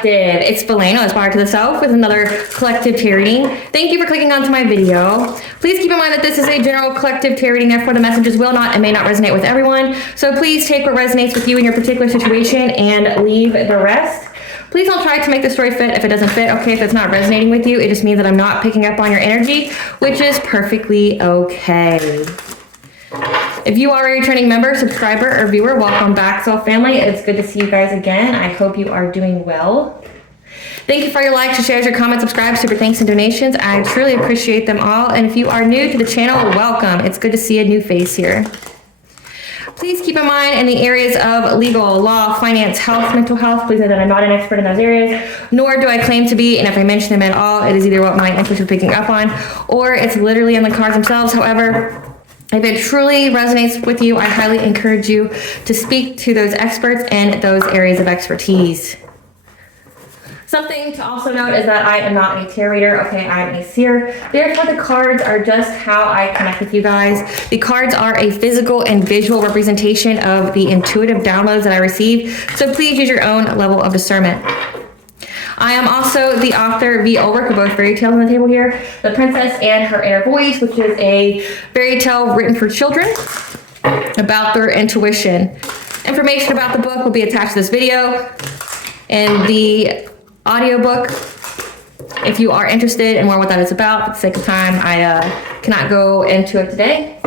Collective. It's Belena, Aspire to the Self, with another collective tarot reading. Thank you for clicking onto my video. Please keep in mind that this is a general collective tarot reading, therefore the messages will not and may not resonate with everyone. So please take what resonates with you in your particular situation and leave the rest. Please don't try to make the story fit if it doesn't fit. Okay, if it's not resonating with you, it just means that I'm not picking up on your energy, which is perfectly okay. If you are a returning member, subscriber, or viewer, welcome back, Soul Family. It's good to see you guys again. I hope you are doing well. Thank you for your likes, your shares, your comments, subscribe, super thanks, and donations. I truly appreciate them all. And if you are new to the channel, welcome. It's good to see a new face here. Please keep in mind in the areas of legal, law, finance, health, mental health, please know that I'm not an expert in those areas, nor do I claim to be, and if I mention them at all, it is either what my intuition is picking up on, or it's literally in the cards themselves. However, if it truly resonates with you, I highly encourage you to speak to those experts in those areas of expertise. Something to also note is that I am not a tarot reader, okay, I am a seer. Therefore, the cards are just how I connect with you guys. The cards are a physical and visual representation of the intuitive downloads that I receive, so please use your own level of discernment. I am also the author via work of both fairy tales on the table here, The Princess and Her Inner Voice, which is a fairy tale written for children about their intuition. Information about the book will be attached to this video, and the audiobook, if you are interested in more what that is about. For the sake of time, I cannot go into it today.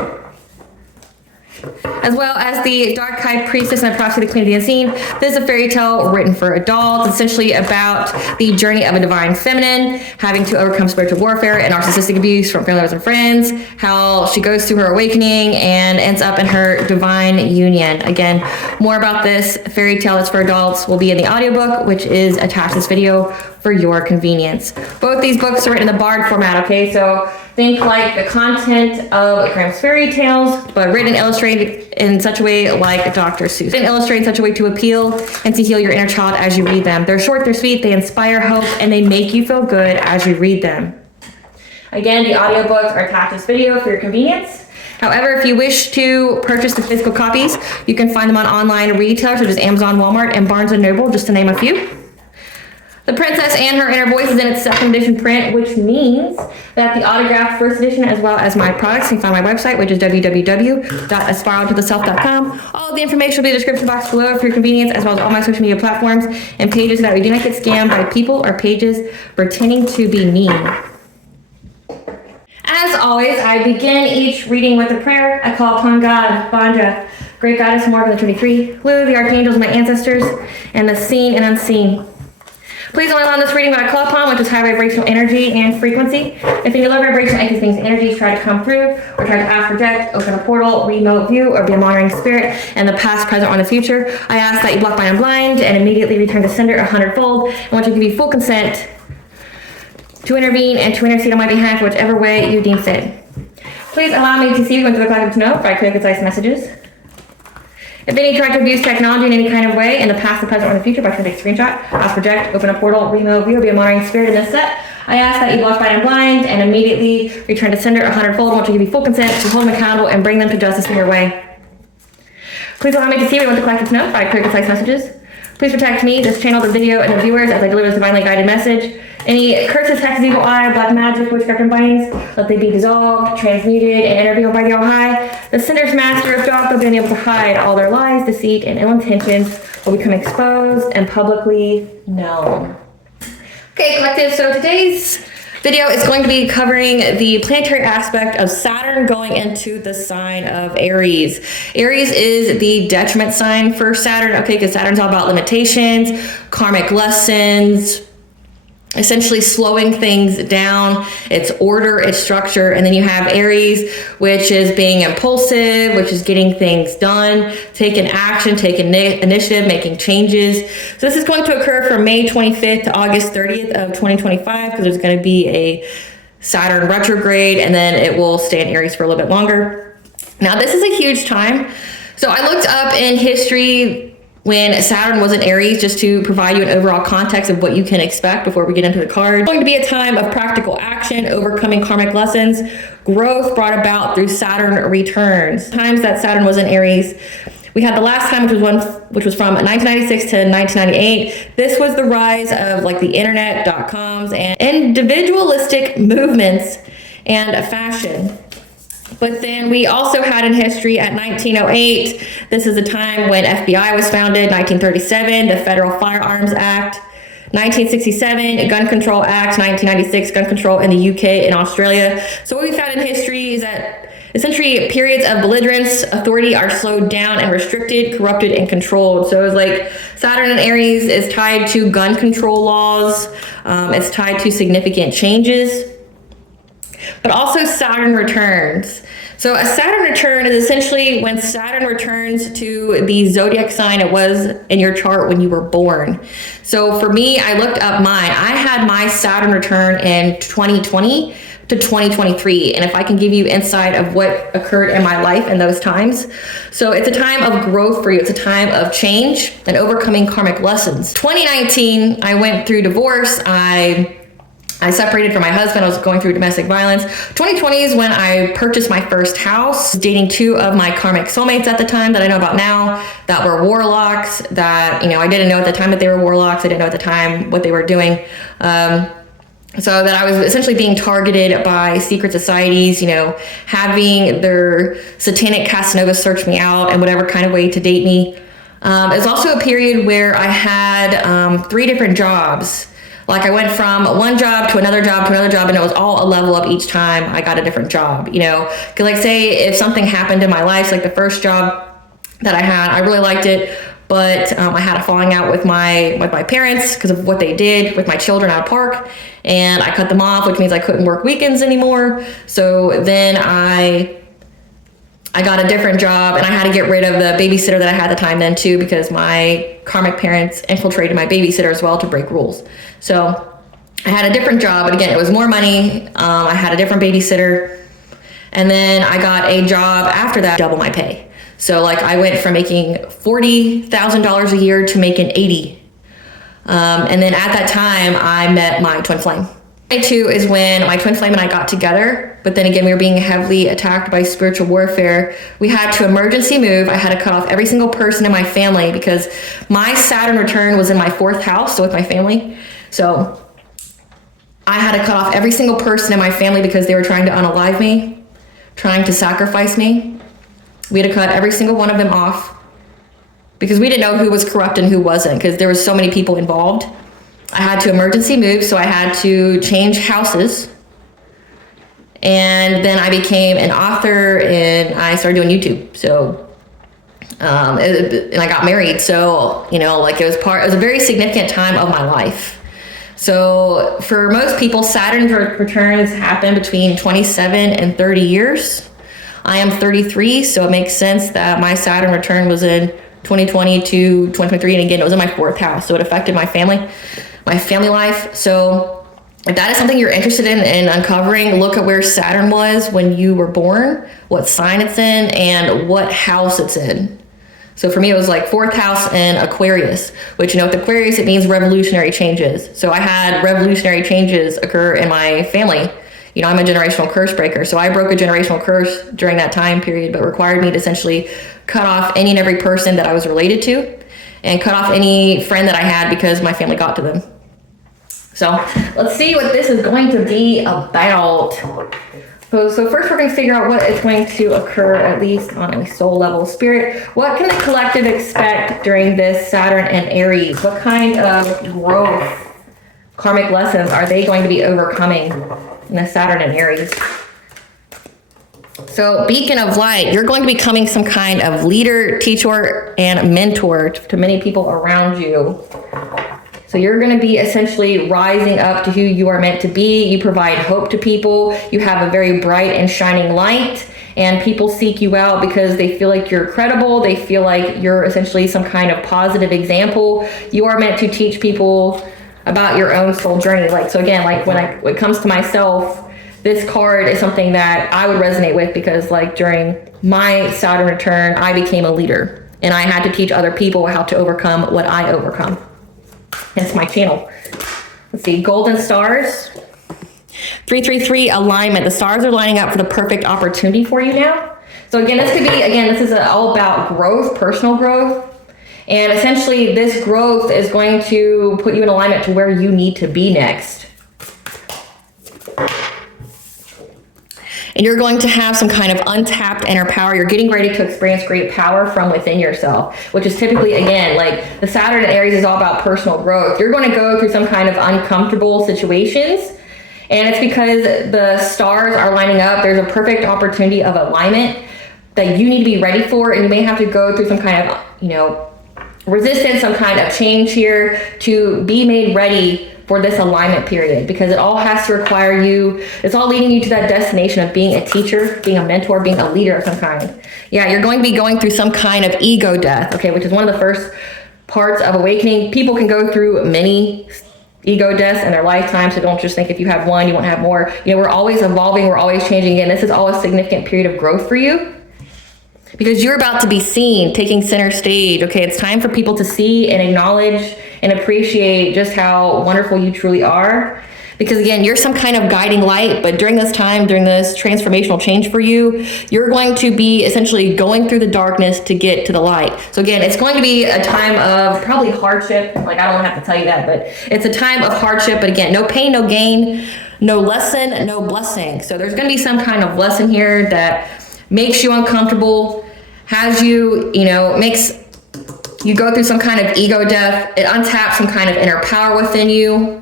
As well as the Dark High Priestess and the Prophecy of the Queen of the Unseen. This is a fairy tale written for adults, essentially about the journey of a divine feminine, having to overcome spiritual warfare and narcissistic abuse from family members and friends, how she goes through her awakening and ends up in her divine union. Again, more about this fairy tale that's for adults will be in the audiobook, which is attached to this video for your convenience. Both these books are written in the Bard format, okay? So think like the content of Grimm's fairy tales, but written and illustrated in such a way like Dr. Seuss. And illustrated in such a way to appeal and to heal your inner child as you read them. They're short, they're sweet, they inspire hope, and they make you feel good as you read them. Again, the audiobooks are attached to this video for your convenience. However, if you wish to purchase the physical copies, you can find them on online retailers such as Amazon, Walmart, and Barnes & Noble, just to name a few. The Princess and Her Inner Voice is in its second edition print, which means that the autographed first edition, as well as my products, you can find my website, which is www.aspiraltotheself.com. All of the information will be in the description box below for your convenience, as well as all my social media platforms and pages, so that we do not get scammed by people or pages pretending to be me. As always, I begin each reading with a prayer. I call upon God, Banja, Great Goddess Morgan, the 23, Lulu, the Archangels, my ancestors, and the seen and unseen. Please only allow this reading what I call upon, which is high vibrational energy and frequency. If any low vibrational anxious things and energies try to come through, or try to ask, project, open a portal, remote view, or be a monitoring spirit in the past, present, or in the future, I ask that you block, mind, and blind, and immediately return to sender 100-fold. I want to give you full consent to intervene and to intercede on my behalf, whichever way you deem fit. Please allow me to see you into the collective to know by clear, concise messages. If any tried to abuse technology in any kind of way in the past, the present, or the future by trying to take a screenshot, ask, project, open a portal, remote view, or be a monitoring spirit in this set, I ask that you block, mind, and blind, and immediately return to sender 100-fold. I want to give you full consent to hold them accountable and bring them to justice in your way. Please allow me to see what the collective to know by clear, concise messages. Please protect me, this channel, the video, and the viewers as I deliver this divinely guided message. Any curses, hexes, evil eye, black magic, witchcraft, and bindings, let they be dissolved, transmuted, and intervened by the All-High. The sender's master of dark will be unable to hide. All their lies, deceit, and ill intentions will become exposed and publicly known. Okay, collective, so today's video is going to be covering the planetary aspect of Saturn going into the sign of Aries. Aries is the detriment sign for Saturn, okay, because Saturn's all about limitations, karmic lessons, essentially slowing things down, its order, its structure. And then you have Aries, which is being impulsive, which is getting things done, taking action, taking initiative, making changes. So this is going to occur from May 25th to August 30th of 2025, because there's going to be a Saturn retrograde, and then it will stay in Aries for a little bit longer. Now, this is a huge time. So I looked up in history when Saturn was in Aries, just to provide you an overall context of what you can expect before we get into the cards. It's going to be a time of practical action, overcoming karmic lessons, growth brought about through Saturn returns. Times that Saturn was in Aries We had the last time, which was from 1996 to 1998. This was the rise of like the internet, .coms, and individualistic movements and fashion. But then we also had in history at 1908, this is the time when FBI was founded, 1937, the Federal Firearms Act, 1967, Gun Control Act, 1996, gun control in the UK and Australia. So what we found in history is that essentially periods of belligerence, authority are slowed down and restricted, corrupted, and controlled. So it was like Saturn and Aries is tied to gun control laws. It's tied to significant changes. But also Saturn returns. So a Saturn return is essentially when Saturn returns to the zodiac sign it was in your chart when you were born. So for me, I looked up mine. I had my Saturn return in 2020 to 2023. And if I can give you insight of what occurred in my life in those times. So it's a time of growth for you. It's a time of change and overcoming karmic lessons. 2019, I went through divorce. I separated from my husband. I was going through domestic violence. 2020 is when I purchased my first house, dating two of my karmic soulmates at the time that I know about now that were warlocks that, I didn't know at the time that they were warlocks. I didn't know at the time what they were doing. So that I was essentially being targeted by secret societies, having their satanic Casanova search me out in whatever kind of way to date me. It was also a period where I had 3 different jobs. Like I went from one job to another job to another job, and it was all a level up each time I got a different job, Because like say if something happened in my life, like the first job that I had, I really liked it, but I had a falling out with my parents because of what they did with my children out of park, and I cut them off, which means I couldn't work weekends anymore. So then I got a different job, and I had to get rid of the babysitter that I had at the time then too, because my karmic parents infiltrated my babysitter as well to break rules. So I had a different job, but again, it was more money. I had a different babysitter, and then I got a job after that, double my pay. So like I went from making $40,000 a year to making 80. And then at that time, I met my twin flame. 2022 is when my twin flame and I got together, but then again, we were being heavily attacked by spiritual warfare. We had to emergency move. I had to cut off every single person in my family because my Saturn return was in my 4th house, so with my family. So I had to cut off every single person in my family because they were trying to unalive me, trying to sacrifice me. We had to cut every single one of them off because we didn't know who was corrupt and who wasn't, because there was so many people involved. I had to emergency move, so I had to change houses. And then I became an author and I started doing YouTube. So, and I got married. So, it was a very significant time of my life. So for most people, Saturn returns happen between 27 and 30 years. I am 33, so it makes sense that my Saturn return was in 2020 to 2023. And again, it was in my 4th house. So it affected my family life. So if that is something you're interested in uncovering, look at where Saturn was when you were born, what sign it's in, and what house it's in. So for me, it was like 4th house in Aquarius, which, with Aquarius, it means revolutionary changes. So I had revolutionary changes occur in my family. I'm a generational curse breaker. So I broke a generational curse during that time period, but required me to essentially cut off any and every person that I was related to and cut off any friend that I had because my family got to them. So let's see what this is going to be about. So first we're going to figure out what is going to occur, at least on a soul level. Spirit, what can the collective expect during this Saturn and Aries? What kind of growth, karmic lessons are they going to be overcoming in the Saturn and Aries? So beacon of light, you're going to be becoming some kind of leader, teacher, and mentor to many people around you. So you're going to be essentially rising up to who you are meant to be. You provide hope to people. You have a very bright and shining light, and people seek you out because they feel like you're credible. They feel like you're essentially some kind of positive example. You are meant to teach people about your own soul journey. So again, when it comes to myself, this card is something that I would resonate with because during my Saturn return, I became a leader and I had to teach other people how to overcome what I overcome. Hence my channel. Let's see, golden stars. 333 alignment. The stars are lining up for the perfect opportunity for you now. So again, this is all about growth, personal growth. And essentially this growth is going to put you in alignment to where you need to be next. And you're going to have some kind of untapped inner power. You're getting ready to experience great power from within yourself, which is typically, again, like the Saturn in Aries is all about personal growth. You're going to go through some kind of uncomfortable situations. And it's because the stars are lining up. There's a perfect opportunity of alignment that you need to be ready for. And you may have to go through some kind of, resistance, some kind of change here to be made ready for this alignment period, because it all has to require you, it's all leading you to that destination of being a teacher, being a mentor, being a leader of some kind. Yeah, you're going to be going through some kind of ego death, okay, which is one of the first parts of awakening. People can go through many ego deaths in their lifetime, so don't just think if you have one, you won't have more. We're always evolving, we're always changing, and this is all a significant period of growth for you. Because you're about to be seen, taking center stage, okay? It's time for people to see and acknowledge and appreciate just how wonderful you truly are. Because again, you're some kind of guiding light, but during this time, during this transformational change for you, you're going to be essentially going through the darkness to get to the light. So again, it's going to be a time of probably hardship. Like, I don't have to tell you that, but it's a time of hardship. But again, no pain, no gain, no lesson, no blessing. So there's going to be some kind of lesson here that makes you uncomfortable, has you, makes you go through some kind of ego death. It untaps some kind of inner power within you.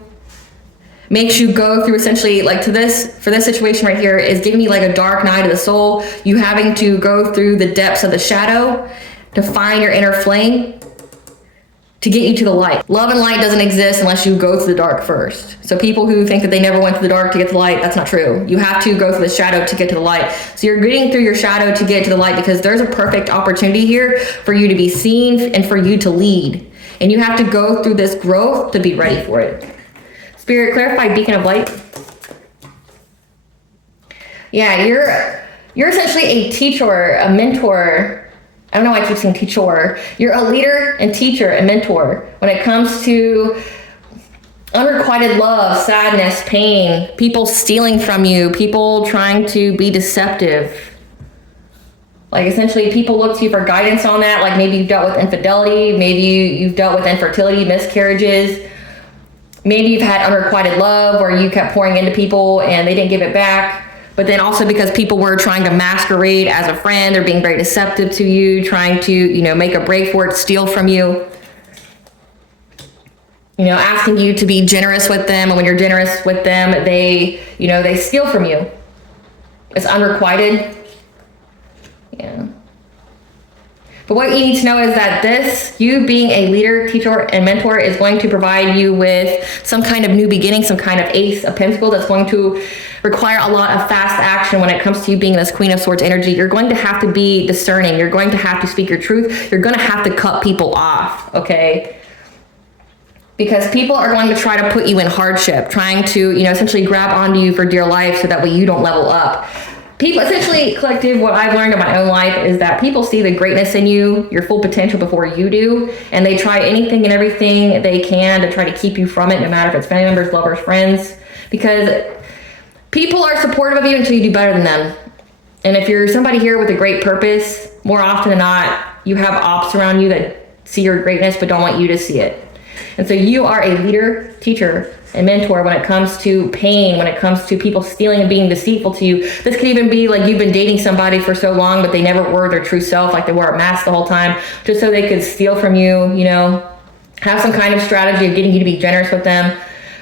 Makes you go through essentially, like for this situation right here, is giving me like a dark night of the soul. You having to go through the depths of the shadow to find your inner flame to get you to the light. Love and light doesn't exist unless you go through the dark first. So people who think that they never went through the dark to get to the light, that's not true. You have to go through the shadow to get to the light. So you're getting through your shadow to get to the light because there's a perfect opportunity here for you to be seen and for you to lead. And you have to go through this growth to be ready for it. Spirit, clarify beacon of light. Yeah, you're essentially a teacher, a mentor. I don't know why I keep saying teacher. You're a leader and teacher and mentor when it comes to unrequited love, sadness, pain, people stealing from you, people trying to be deceptive. Like essentially people look to you for guidance on that. Like maybe you've dealt with infidelity, maybe you've dealt with infertility, miscarriages. Maybe you've had unrequited love where you kept pouring into people and they didn't give it back. But then also because people were trying to masquerade as a friend, they're being very deceptive to you, trying to, make a break for it, steal from you. Asking you to be generous with them. And when you're generous with them, they steal from you. It's unrequited. Yeah. But what you need to know is that you being a leader, teacher, and mentor is going to provide you with some kind of new beginning, some kind of ace of pentacles that's going to require a lot of fast action when it comes to you being this Queen of Swords energy. You're going to have to be discerning. You're going to have to speak your truth. You're going to have to cut people off, okay? Because people are going to try to put you in hardship, trying to, essentially grab onto you for dear life so that way you don't level up. People, essentially, collective, what I've learned in my own life is that people see the greatness in you, your full potential before you do, and they try anything and everything they can to try to keep you from it, no matter if it's family members, lovers, friends, because people are supportive of you until you do better than them. And if you're somebody here with a great purpose, more often than not, you have ops around you that see your greatness but don't want you to see it. And so you are a leader, teacher, and mentor when it comes to pain, when it comes to people stealing and being deceitful to you. This could even be like you've been dating somebody for so long, but they never were their true self, like they wore a mask the whole time, just so they could steal from you, have some kind of strategy of getting you to be generous with them.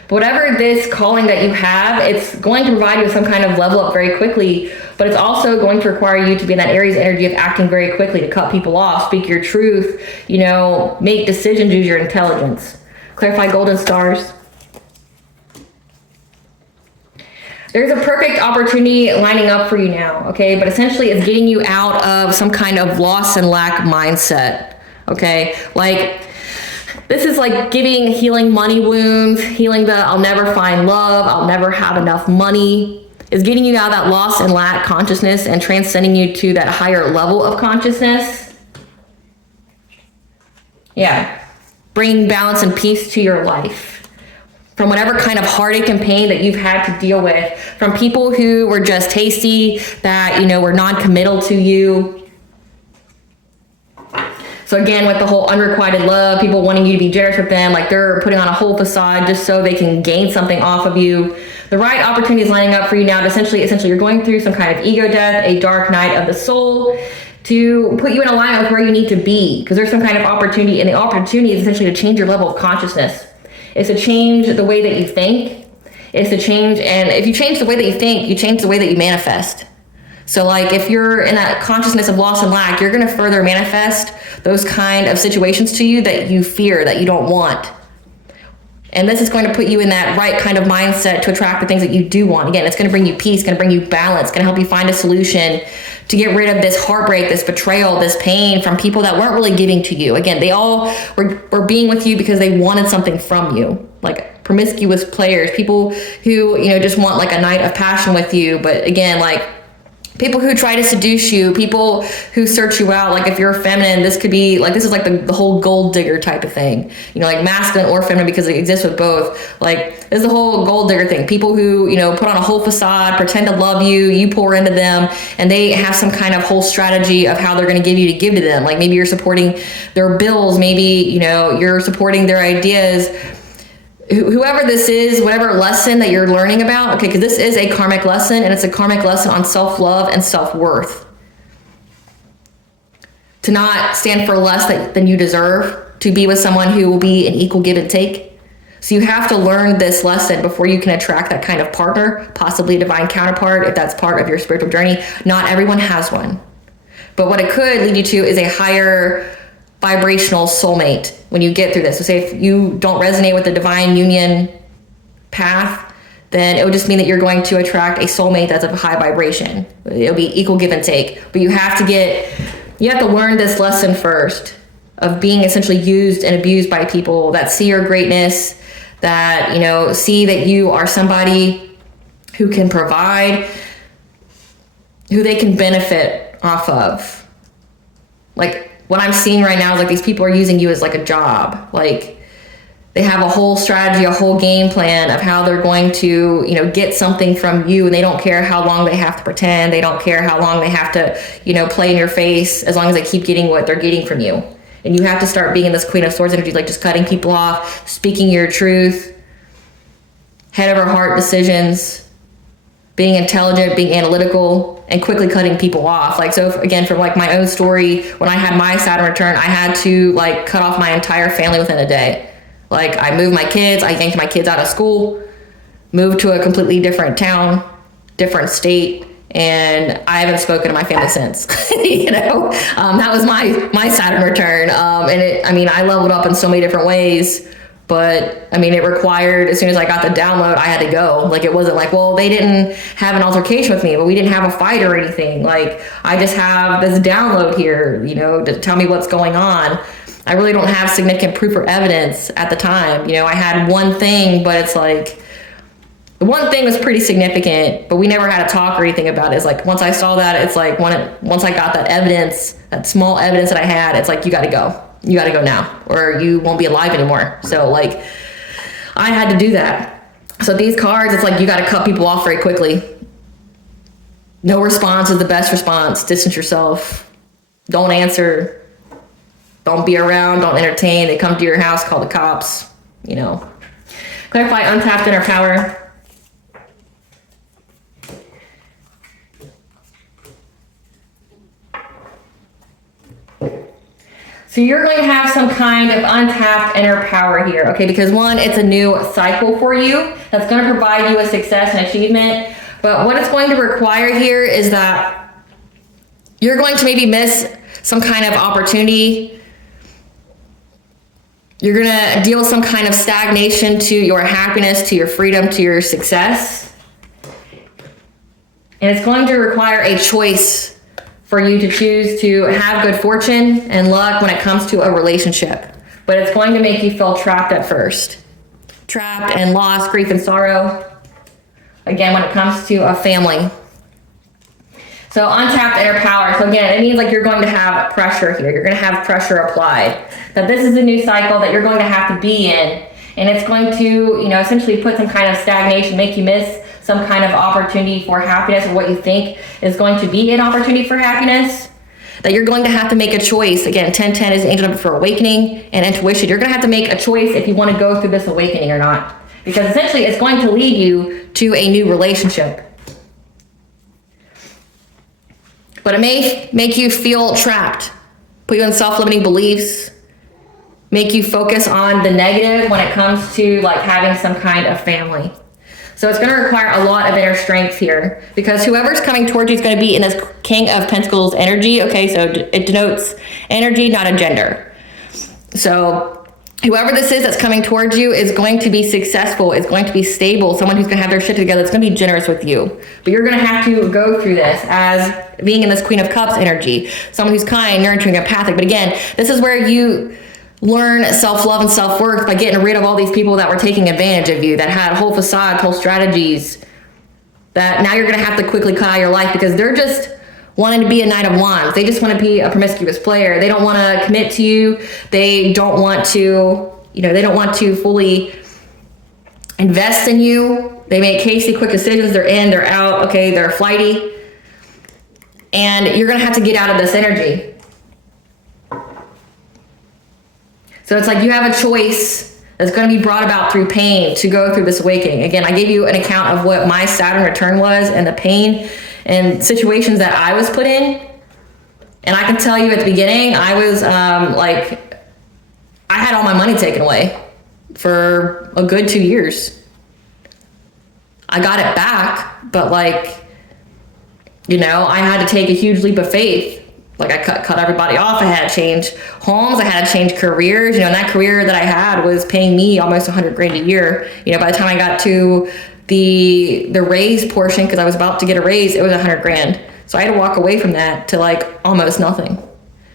But whatever this calling that you have, it's going to provide you with some kind of level up very quickly, but it's also going to require you to be in that Aries energy of acting very quickly, to cut people off, speak your truth, make decisions, use your intelligence. Clarify golden stars. There's a perfect opportunity lining up for you now, okay? But essentially it's getting you out of some kind of loss and lack mindset, okay? Like, this is like healing money wounds, healing the I'll never find love, I'll never have enough money. Is getting you out of that loss and lack consciousness and transcending you to that higher level of consciousness. Yeah. Bringing balance and peace to your life. from whatever kind of heartache and pain that you've had to deal with, from people who were just hasty, that, you know, were non-committal to you. So again, with the whole unrequited love, people wanting you to be generous with them, like they're putting on a whole facade just so they can gain something off of you. The right opportunity is lining up for you now to essentially you're going through some kind of ego death, a dark night of the soul, to put you in alignment with where you need to be, because there's some kind of opportunity, and the opportunity is essentially to change your level of consciousness. It's to change the way that you think. It's to change, and if you change the way that you think, you change the way that you manifest. So like if you're in that consciousness of loss and lack, you're going to further manifest those kind of situations to you that you fear, that you don't want. And this is going to put you in that right kind of mindset to attract the things that you do want. Again, it's going to bring you peace, going to bring you balance, going to help you find a solution to get rid of this heartbreak, this betrayal, this pain from people that weren't really giving to you. Again, they all were being with you because they wanted something from you. Like promiscuous players, people who, you know, just want like a night of passion with you. But again, like people who try to seduce you, people who search you out. Like if you're feminine, this could be like, this is like the whole gold digger type of thing, you know, like masculine or feminine, because it exists with both. Like there's the whole gold digger thing. People who, you know, put on a whole facade, pretend to love you, you pour into them, and they have some kind of whole strategy of how they're going to give you to give to them. Like maybe you're supporting their bills, maybe, you know, you're supporting their ideas. Whoever this is, whatever lesson that you're learning about, okay, because this is a karmic lesson, and it's a karmic lesson on self-love and self-worth. To not stand for less than you deserve, to be with someone who will be an equal give and take. So you have to learn this lesson before you can attract that kind of partner, possibly a divine counterpart, if that's part of your spiritual journey. Not everyone has one. But what it could lead you to is a higher vibrational soulmate when you get through this. So say if you don't resonate with the divine union path, then it would just mean that you're going to attract a soulmate that's of a high vibration. It'll be equal give and take. But you have to learn this lesson first of being essentially used and abused by people that see your greatness, that, you know, see that you are somebody who can provide, who they can benefit off of. Like, what I'm seeing right now is like these people are using you as like a job. Like they have a whole strategy, a whole game plan of how they're going to, you know, get something from you, and they don't care how long they have to pretend. They don't care how long they have to, you know, play in your face, as long as they keep getting what they're getting from you. And you have to start being in this Queen of Swords energy, like just cutting people off, speaking your truth, head over heart decisions, being intelligent, being analytical, and quickly cutting people off. Like, so again, from like my own story, when I had my Saturn return, I had to like cut off my entire family within a day. Like I moved my kids, I yanked my kids out of school, moved to a completely different town, different state, and I haven't spoken to my family since. You know, that was my Saturn return. And I leveled up in so many different ways. But I mean, it required, as soon as I got the download, I had to go. Like, it wasn't like, well, they didn't have an altercation with me, but we didn't have a fight or anything. Like, I just have this download here, you know, to tell me what's going on. I really don't have significant proof or evidence at the time. You know, I had one thing, but it's like, the one thing was pretty significant, but we never had a talk or anything about it. It's like, once I saw that, it's like, once I got that evidence, that small evidence that I had, it's like, you got to go. You got to go now, or you won't be alive anymore. So like, I had to do that. So these cards, it's like, you got to cut people off very quickly. No response is the best response. Distance yourself. Don't answer. Don't be around. Don't entertain. They come to your house, call the cops, you know. Clarify untapped inner power. So you're going to have some kind of untapped inner power here, okay? Because one, it's a new cycle for you that's going to provide you a success and achievement. But what it's going to require here is that you're going to maybe miss some kind of opportunity. You're going to deal with some kind of stagnation to your happiness, to your freedom, to your success. And it's going to require a choice for you to choose to have good fortune and luck when it comes to a relationship. But it's going to make you feel trapped at first. Trapped and lost, grief and sorrow. Again, when it comes to a family. So untapped inner power. So again, it means like you're going to have pressure here. You're going to have pressure applied. That this is a new cycle that you're going to have to be in. and it's going to, you know, essentially put some kind of stagnation, make you miss some kind of opportunity for happiness, or what you think is going to be an opportunity for happiness, that you're going to have to make a choice. Again, 1010 is the angel number for awakening and intuition. You're going to have to make a choice if you want to go through this awakening or not, because essentially it's going to lead you to a new relationship. But it may make you feel trapped, put you in self-limiting beliefs, make you focus on the negative when it comes to like having some kind of family. So it's going to require a lot of inner strength here, because whoever's coming towards you is going to be in this King of Pentacles energy. Okay, so it denotes energy, not a gender. So whoever this is that's coming towards you is going to be successful, is going to be stable, someone who's going to have their shit together, that's going to be generous with you. But you're going to have to go through this as being in this Queen of Cups energy, someone who's kind, nurturing, empathic. But again, this is where you learn self-love and self-worth by getting rid of all these people that were taking advantage of you, that had whole facades, whole strategies, that now you're going to have to quickly cut out of your life because they're just wanting to be a Knight of Wands. They just want to be a promiscuous player. They don't want to commit to you. They don't want to, you know, they don't want to fully invest in you. They make hasty, quick decisions. They're in, they're out. Okay, they're flighty. And you're going to have to get out of this energy. So it's like you have a choice that's going to be brought about through pain to go through this awakening. Again, I gave you an account of what my Saturn return was and the pain and situations that I was put in. And I can tell you at the beginning, I was I had all my money taken away for a good 2 years. I got it back, but like, you know, I had to take a huge leap of faith. Like I cut everybody off. I had to change homes. I had to change careers. You know, and that career that I had was paying me almost 100 grand a year. You know, by the time I got to the raise portion, because I was about to get a raise, it was 100 grand. So I had to walk away from that to like almost nothing.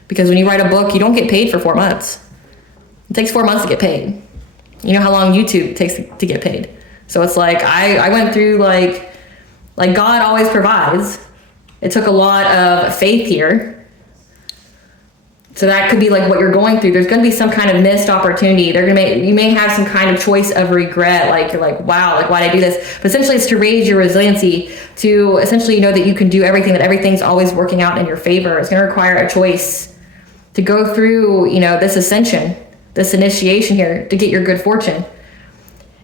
Because when you write a book, you don't get paid for 4 months. It takes 4 months to get paid. You know how long YouTube takes to get paid. So it's like I went through like God always provides. It took a lot of faith here. So that could be like what you're going through. There's going to be some kind of missed opportunity. You may have some kind of choice of regret. Like you're like, wow, like why did I do this? But essentially it's to raise your resiliency, to essentially know that you can do everything, that everything's always working out in your favor. It's going to require a choice to go through, you know, this ascension, this initiation here to get your good fortune.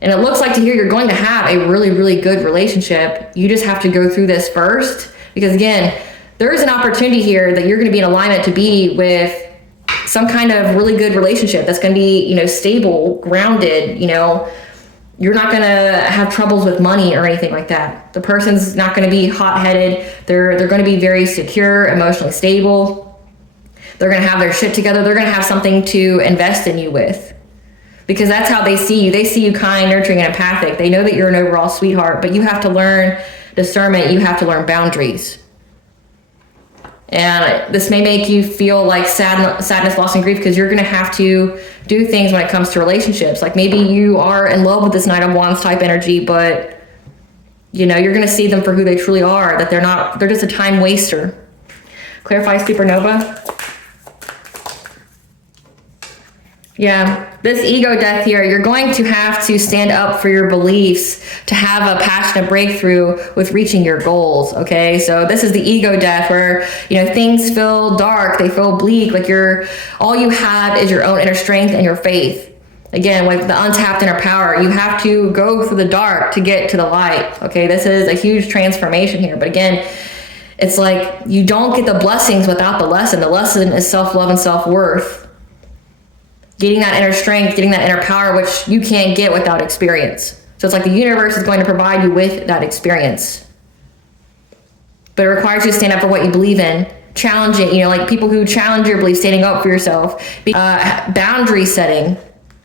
And it looks like to here you're going to have a really, really good relationship. You just have to go through this first, because again, there is an opportunity here that you're going to be in alignment to be with some kind of really good relationship that's going to be, you know, stable, grounded. You know, you're not going to have troubles with money or anything like that. The person's not going to be hot-headed. They're going to be very secure, emotionally stable. They're going to have their shit together. They're going to have something to invest in you with, because that's how they see you. They see you kind, nurturing, and empathic. They know that you're an overall sweetheart, but you have to learn discernment. You have to learn boundaries. And this may make you feel like sadness, loss, and grief, because you're going to have to do things when it comes to relationships. Like maybe you are in love with this Knight of Wands type energy, but you know, you're going to see them for who they truly are, that they're just a time waster. Clarify supernova. Yeah, this ego death here, you're going to have to stand up for your beliefs to have a passionate breakthrough with reaching your goals, okay? So this is the ego death where, you know, things feel dark, they feel bleak, like all you have is your own inner strength and your faith. Again, with the untapped inner power, you have to go through the dark to get to the light, okay? This is a huge transformation here, but again, it's like you don't get the blessings without the lesson. The lesson is self-love and self-worth. Getting that inner strength, getting that inner power, which you can't get without experience. So it's like the universe is going to provide you with that experience. But it requires you to stand up for what you believe in, challenge it, you know, like people who challenge your beliefs, standing up for yourself, boundary setting,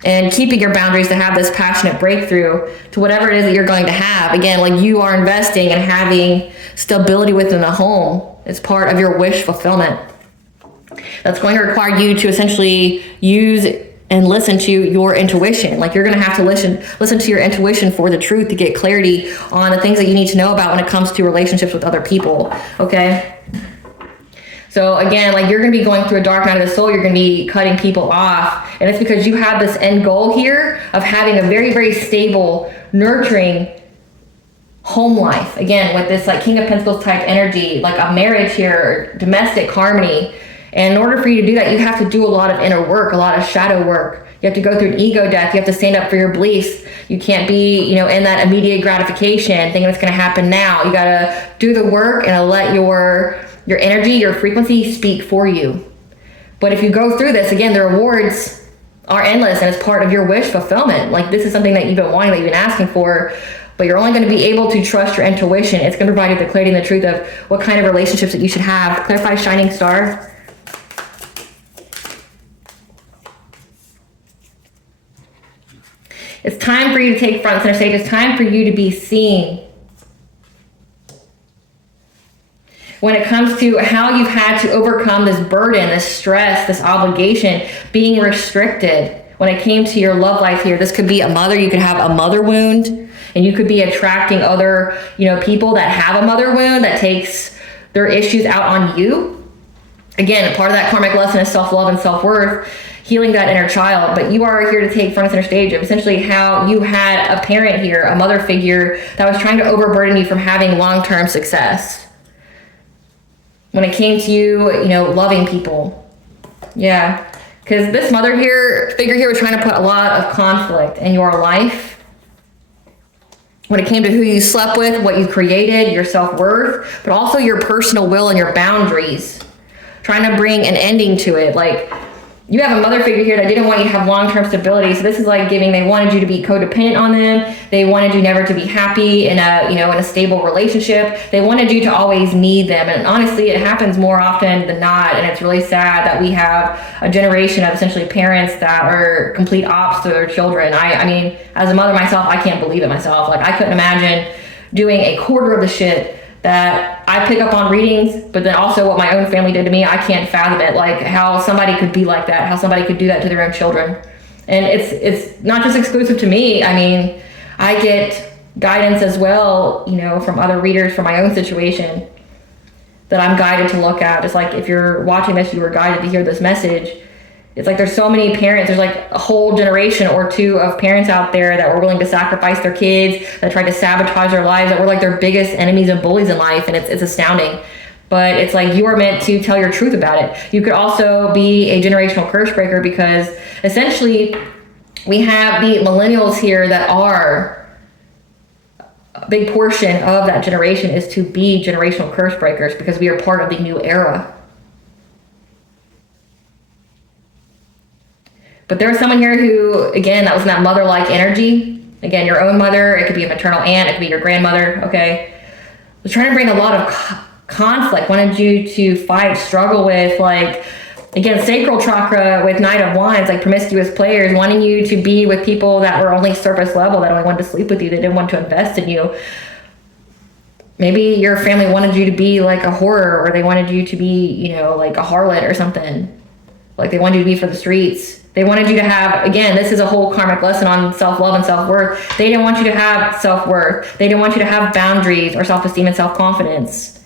and keeping your boundaries to have this passionate breakthrough to whatever it is that you're going to have. Again, like you are investing and having stability within a home. It's part of your wish fulfillment. That's going to require you to essentially use and listen to your intuition. Like you're going to have to listen to your intuition for the truth, to get clarity on the things that you need to know about when it comes to relationships with other people. Okay. So again, like you're going to be going through a dark night of the soul. You're going to be cutting people off. And it's because you have this end goal here of having a very, very stable, nurturing home life. Again, with this like King of Pentacles type energy, like a marriage here, domestic harmony. And in order for you to do that, you have to do a lot of inner work, a lot of shadow work. You have to go through an ego death. You have to stand up for your beliefs. You can't be, you know, in that immediate gratification, thinking it's going to happen now. You got to do the work and let your energy, your frequency speak for you. But if you go through this, again, the rewards are endless and it's part of your wish fulfillment. Like this is something that you've been wanting, that you've been asking for, but you're only going to be able to trust your intuition. It's going to provide you the clarity and the truth of what kind of relationships that you should have. Clarify shining star. It's time for you to take front center stage. It's time for you to be seen. When it comes to how you've had to overcome this burden, this stress, this obligation, being restricted. When it came to your love life here, this could be a mother. You could have a mother wound, and you could be attracting other, you know, people that have a mother wound that takes their issues out on you. Again, part of that karmic lesson is self-love and self-worth, healing that inner child. But you are here to take front and center stage of essentially how you had a parent here, a mother figure that was trying to overburden you from having long-term success. When it came to you, you know, loving people. Yeah. Because this mother figure here was trying to put a lot of conflict in your life. When it came to who you slept with, what you created, your self-worth, but also your personal will and your boundaries. Trying to bring an ending to it. Like, you have a mother figure here that didn't want you to have long-term stability. So this is like they wanted you to be codependent on them. They wanted you never to be happy in a stable relationship. They wanted you to always need them. And honestly, it happens more often than not. And it's really sad that we have a generation of essentially parents that are complete ops to their children. I mean, as a mother myself, I can't believe it myself. Like, I couldn't imagine doing a quarter of the shit that I pick up on readings, but then also what my own family did to me. I can't fathom it, like how somebody could be like that, how somebody could do that to their own children. And it's not just exclusive to me. I mean, I get guidance as well, you know, from other readers from my own situation that I'm guided to look at. Just like if you're watching this, you were guided to hear this message. It's like there's so many parents, there's like a whole generation or two of parents out there that were willing to sacrifice their kids, that tried to sabotage their lives, that were like their biggest enemies and bullies in life, and it's astounding. But it's like you are meant to tell your truth about it. You could also be a generational curse breaker, because essentially we have the millennials here that are a big portion of that generation is to be generational curse breakers, because we are part of the new era. But there was someone here who, again, that was in that mother-like energy. Again, your own mother, it could be a maternal aunt, it could be your grandmother, okay? Was trying to bring a lot of conflict, wanted you to fight, struggle with, like, again, sacral chakra with Knight of Wands, like promiscuous players, wanting you to be with people that were only surface level, that only wanted to sleep with you, they didn't want to invest in you. Maybe your family wanted you to be like a whore, or they wanted you to be, you know, like a harlot or something. Like they wanted you to be for the streets. They wanted you to have, again, this is a whole karmic lesson on self-love and self-worth. They didn't want you to have self-worth. They didn't want you to have boundaries or self-esteem and self-confidence.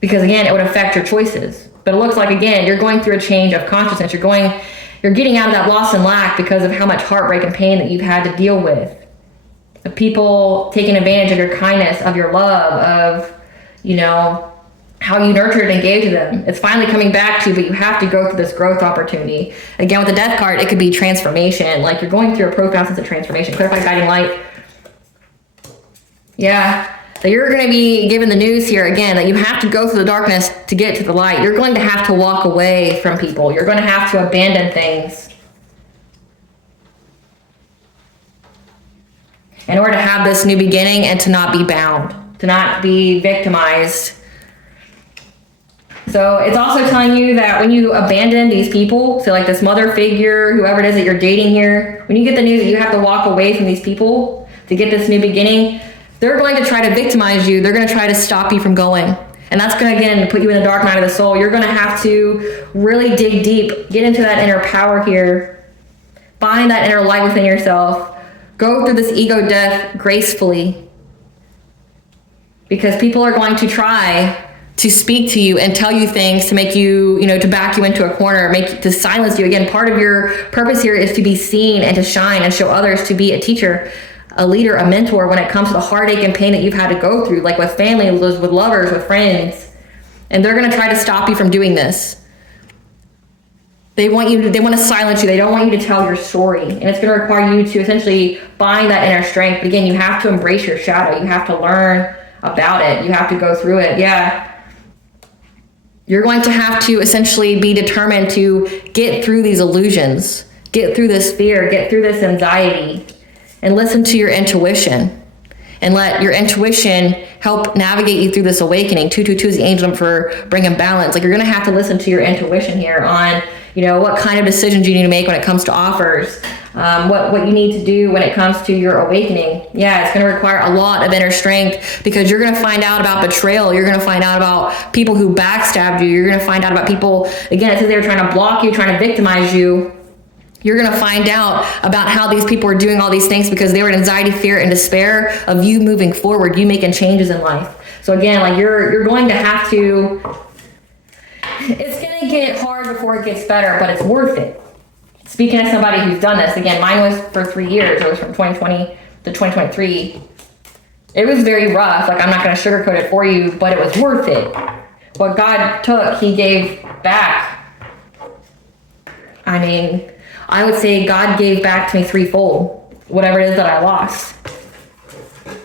Because again, it would affect your choices. But it looks like, again, you're going through a change of consciousness. You're getting out of that loss and lack because of how much heartbreak and pain that you've had to deal with. Of people taking advantage of your kindness, of your love, of, you know, how you nurtured and gave to them. It's finally coming back to you, but you have to go through this growth opportunity. Again, with the death card, it could be transformation. Like you're going through a profound sense of transformation. Clarify guiding light. Yeah. So you're going to be given the news here again that you have to go through the darkness to get to the light. You're going to have to walk away from people. You're going to have to abandon things in order to have this new beginning and to not be bound, to not be victimized. So it's also telling you that when you abandon these people, so like this mother figure, whoever it is that you're dating here, when you get the news that you have to walk away from these people to get this new beginning, they're going to try to victimize you. They're going to try to stop you from going. And that's going to, again, put you in the dark night of the soul. You're going to have to really dig deep, get into that inner power here, find that inner light within yourself, go through this ego death gracefully, because people are going to try to speak to you and tell you things to make you, to back you into a corner, to silence you. Again, part of your purpose here is to be seen and to shine and show others, to be a teacher, a leader, a mentor when it comes to the heartache and pain that you've had to go through, like with family, with lovers, with friends. And they're going to try to stop you from doing this. They want to silence you. They don't want you to tell your story. And it's going to require you to essentially find that inner strength. But again, you have to embrace your shadow. You have to learn about it. You have to go through it. Yeah. You're going to have to essentially be determined to get through these illusions, get through this fear, get through this anxiety, and listen to your intuition. And let your intuition help navigate you through this awakening. 222 is the angel number for bringing balance. Like, you're going to have to listen to your intuition here on, what kind of decisions you need to make when it comes to offers, what you need to do when it comes to your awakening. Yeah, it's going to require a lot of inner strength, because you're going to find out about betrayal. You're going to find out about people who backstabbed you. You're going to find out about people, again, it says they were trying to block you, trying to victimize you. You're going to find out about how these people are doing all these things because they were in anxiety, fear, and despair of you moving forward, you making changes in life. So again, like you're going to have to, it's going to get hard before it gets better, but it's worth it. Speaking as somebody who's done this, again, mine was for 3 years. It was from 2020 to 2023. It was very rough. Like, I'm not going to sugarcoat it for you, but it was worth it. What God took, he gave back. I would say God gave back to me threefold, whatever it is that I lost.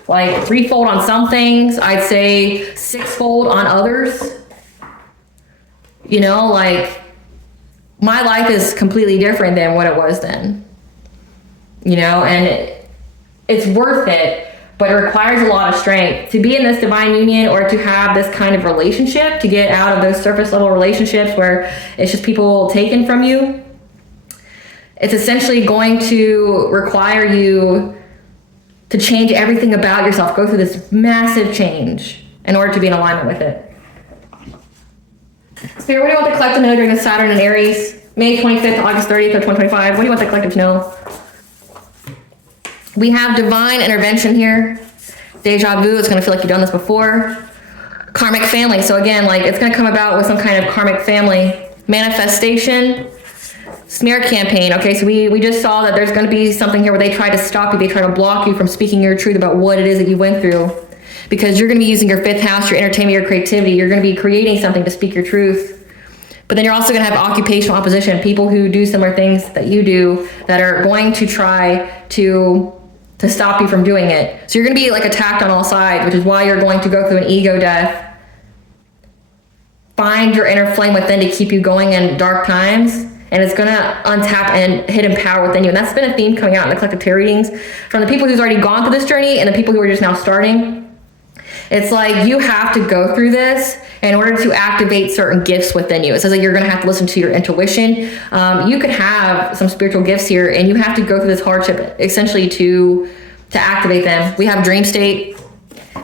Like, threefold on some things, I'd say sixfold on others. Like, my life is completely different than what it was then. And it's worth it, but it requires a lot of strength to be in this divine union, or to have this kind of relationship, to get out of those surface level relationships where it's just people taken from you. It's essentially going to require you to change everything about yourself, go through this massive change in order to be in alignment with it. Spirit, what do you want the collective to know during the Saturn and Aries, May 25th to August 30th of 2025? What do you want the collective to know? We have divine intervention here. Deja vu, it's going to feel like you've done this before. Karmic family. So again, like, it's going to come about with some kind of karmic family manifestation. Smear campaign. Okay, so we just saw that there's going to be something here where they try to stop you. They try to block you from speaking your truth about what it is that you went through, because you're going to be using your 5th house, your entertainment, your creativity. You're going to be creating something to speak your truth. But then you're also going to have occupational opposition, people who do similar things that you do that are going to try to stop you from doing it. So you're going to be like attacked on all sides, which is why you're going to go through an ego death. Find your inner flame within to keep you going in dark times. And it's going to untap and hidden power within you. And that's been a theme coming out in the collective tarot readings from the people who's already gone through this journey and the people who are just now starting. It's like you have to go through this in order to activate certain gifts within you. It says that you're going to have to listen to your intuition. You could have some spiritual gifts here, and you have to go through this hardship essentially to activate them. We have dream state.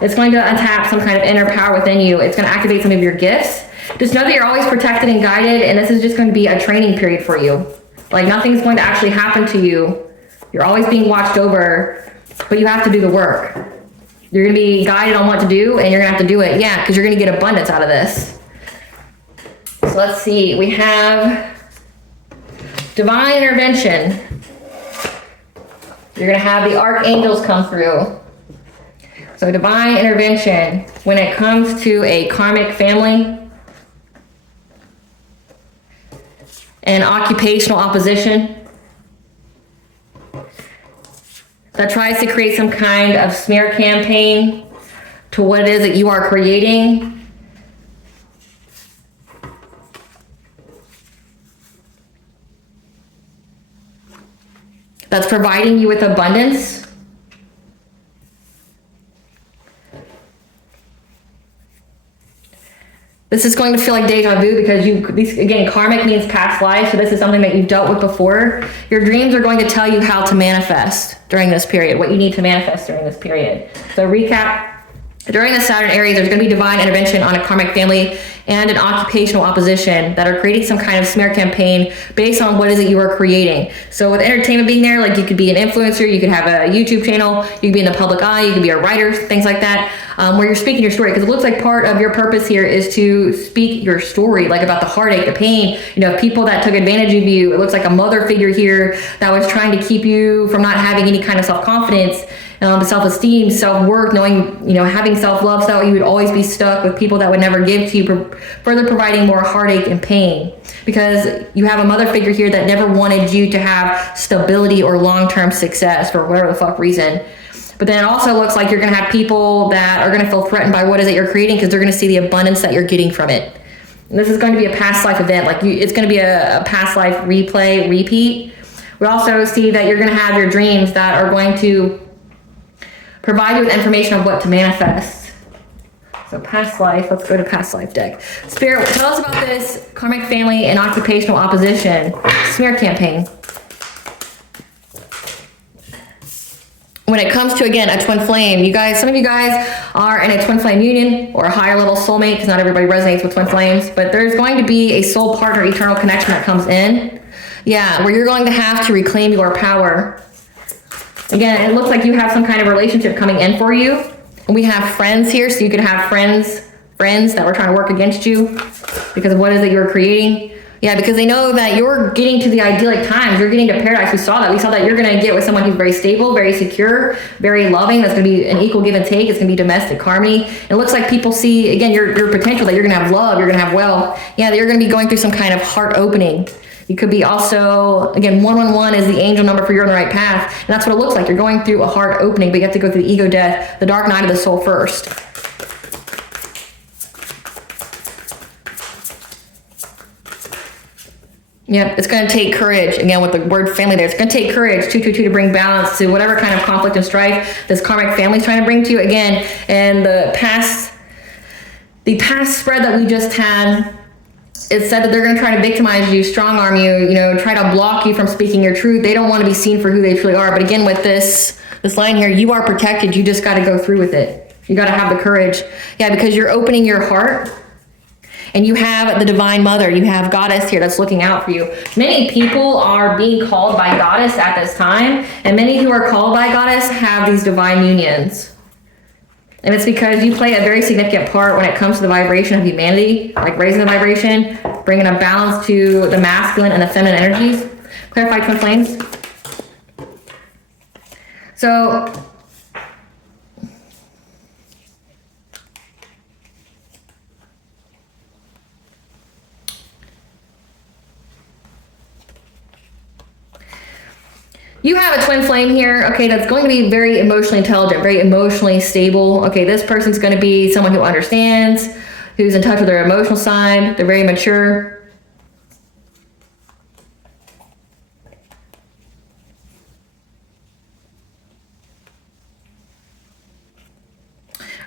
It's going to untap some kind of inner power within you. It's going to activate some of your gifts. Just know that you're always protected and guided, and this is just going to be a training period for you. Like, nothing's going to actually happen to you. You're always being watched over, but you have to do the work. You're going to be guided on what to do, and you're going to have to do it. Yeah, because you're going to get abundance out of this. So let's see. We have divine intervention. You're going to have the archangels come through. So divine intervention when it comes to a karmic family and occupational opposition that tries to create some kind of smear campaign to what it is that you are creating. That's providing you with abundance. This is going to feel like deja vu because again, karmic means past life. So this is something that you've dealt with before. Your dreams are going to tell you how to manifest during this period, what you need to manifest during this period. So recap, During the Saturn Aries, there's going to be divine intervention on a karmic family and an occupational opposition that are creating some kind of smear campaign based on what is it you are creating. So with entertainment being there, like you could be an influencer, you could have a YouTube channel, you could be in the public eye, you could be a writer, things like that, where you're speaking your story. Because it looks like part of your purpose here is to speak your story, like about the heartache, the pain, people that took advantage of you. It looks like a mother figure here that was trying to keep you from not having any kind of self-confidence, self-esteem, self-worth, knowing, having self-love, so you would always be stuck with people that would never give to you, further providing more heartache and pain. Because you have a mother figure here that never wanted you to have stability or long-term success for whatever the fuck reason. But then it also looks like you're going to have people that are going to feel threatened by what is it you're creating, because they're going to see the abundance that you're getting from it. And this is going to be a past life event. It's going to be a past life replay, repeat. We also see that you're going to have your dreams that are going to provide you with information of what to manifest. So past life, let's go to past life deck. Spirit, tell us about this karmic family and occupational opposition smear campaign. When it comes to, again, a twin flame, some of you guys are in a twin flame union or a higher level soulmate, because not everybody resonates with twin flames, but there's going to be a soul partner eternal connection that comes in. Yeah, where you're going to have to reclaim your power. Again, it looks like you have some kind of relationship coming in for you. And we have friends here, so you could have friends that were trying to work against you because of what is it you're creating. Yeah, because they know that you're getting to the idyllic times. You're getting to paradise. We saw that you're going to get with someone who's very stable, very secure, very loving. That's going to be an equal give and take. It's going to be domestic harmony. And it looks like people see, again, your potential, that you're going to have love, you're going to have wealth. Yeah, that you're going to be going through some kind of heart opening. You could be also, again, 111 is the angel number for you're on the right path. And that's what it looks like. You're going through a heart opening, but you have to go through the ego death, the dark night of the soul first. Yep, it's going to take courage. Again, with the word family there, it's going to take courage, 222, to bring balance to whatever kind of conflict and strife this karmic family is trying to bring to you. Again, and the past spread that we just had, it said that they're going to try to victimize you, strong arm you, try to block you from speaking your truth. They don't want to be seen for who they truly are. But again, with this line here, you are protected. You just got to go through with it. You got to have the courage. Yeah, because you're opening your heart. And you have the divine mother, you have goddess here that's looking out for you. Many people are being called by goddess at this time, and many who are called by goddess have these divine unions. And it's because you play a very significant part when it comes to the vibration of humanity, like raising the vibration, bringing a balance to the masculine and the feminine energies. Clarify, twin flames. So, you have a twin flame here, okay, that's going to be very emotionally intelligent, very emotionally stable. Okay, this person's going to be someone who understands, who's in touch with their emotional side. They're very mature.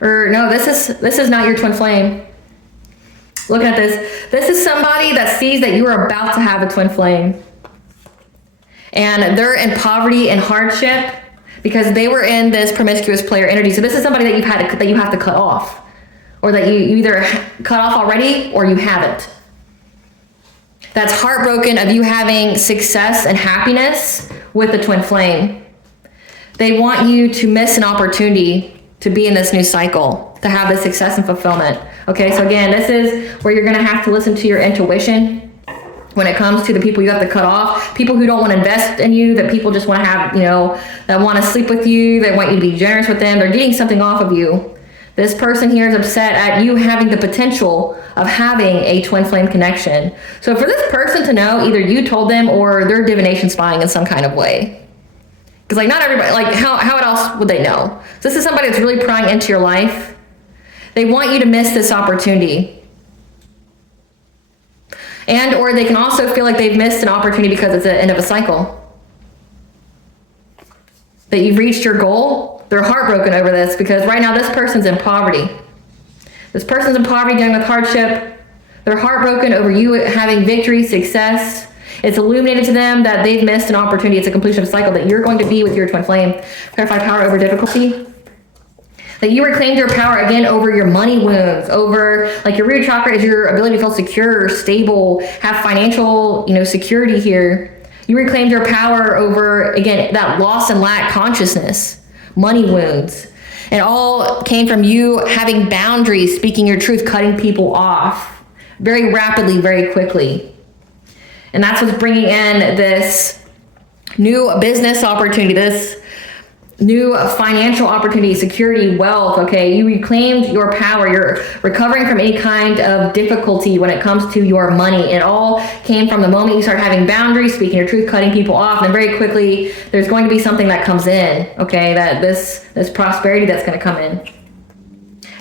Or no, this is not your twin flame. Look at this. This is somebody that sees that you are about to have a twin flame. And they're in poverty and hardship because they were in this promiscuous player energy. So this is somebody that you have to cut off, or that you either cut off already or you haven't. That's heartbroken of you having success and happiness with the twin flame. They want you to miss an opportunity to be in this new cycle, to have this success and fulfillment. Okay, so again, this is where you're going to have to listen to your intuition. When it comes to the people you have to cut off, people who don't want to invest in you, that people just want to have, that want to sleep with you, they want you to be generous with them, they're getting something off of you. This person here is upset at you having the potential of having a twin flame connection. So for this person to know, either you told them or they're divination spying in some kind of way. Because not everybody, how else would they know? So this is somebody that's really prying into your life. They want you to miss this opportunity. And or they can also feel like they've missed an opportunity because it's the end of a cycle. That you've reached your goal. They're heartbroken over this because right now this person's in poverty. This person's in poverty dealing with hardship. They're heartbroken over you having victory, success. It's illuminated to them that they've missed an opportunity. It's a completion of a cycle that you're going to be with your twin flame. Clarify power over difficulty. That you reclaimed your power again over your money wounds, over like your root chakra is your ability to feel secure, stable, have financial, security here. You reclaimed your power over, again, that loss and lack consciousness, money wounds. It all came from you having boundaries, speaking your truth, cutting people off very rapidly, very quickly. And that's what's bringing in this new business opportunity, this new financial opportunity, security, wealth, okay? You reclaimed your power. You're recovering from any kind of difficulty when it comes to your money. It all came from the moment you start having boundaries, speaking your truth, cutting people off, and very quickly there's going to be something that comes in, okay? That this prosperity that's going to come in.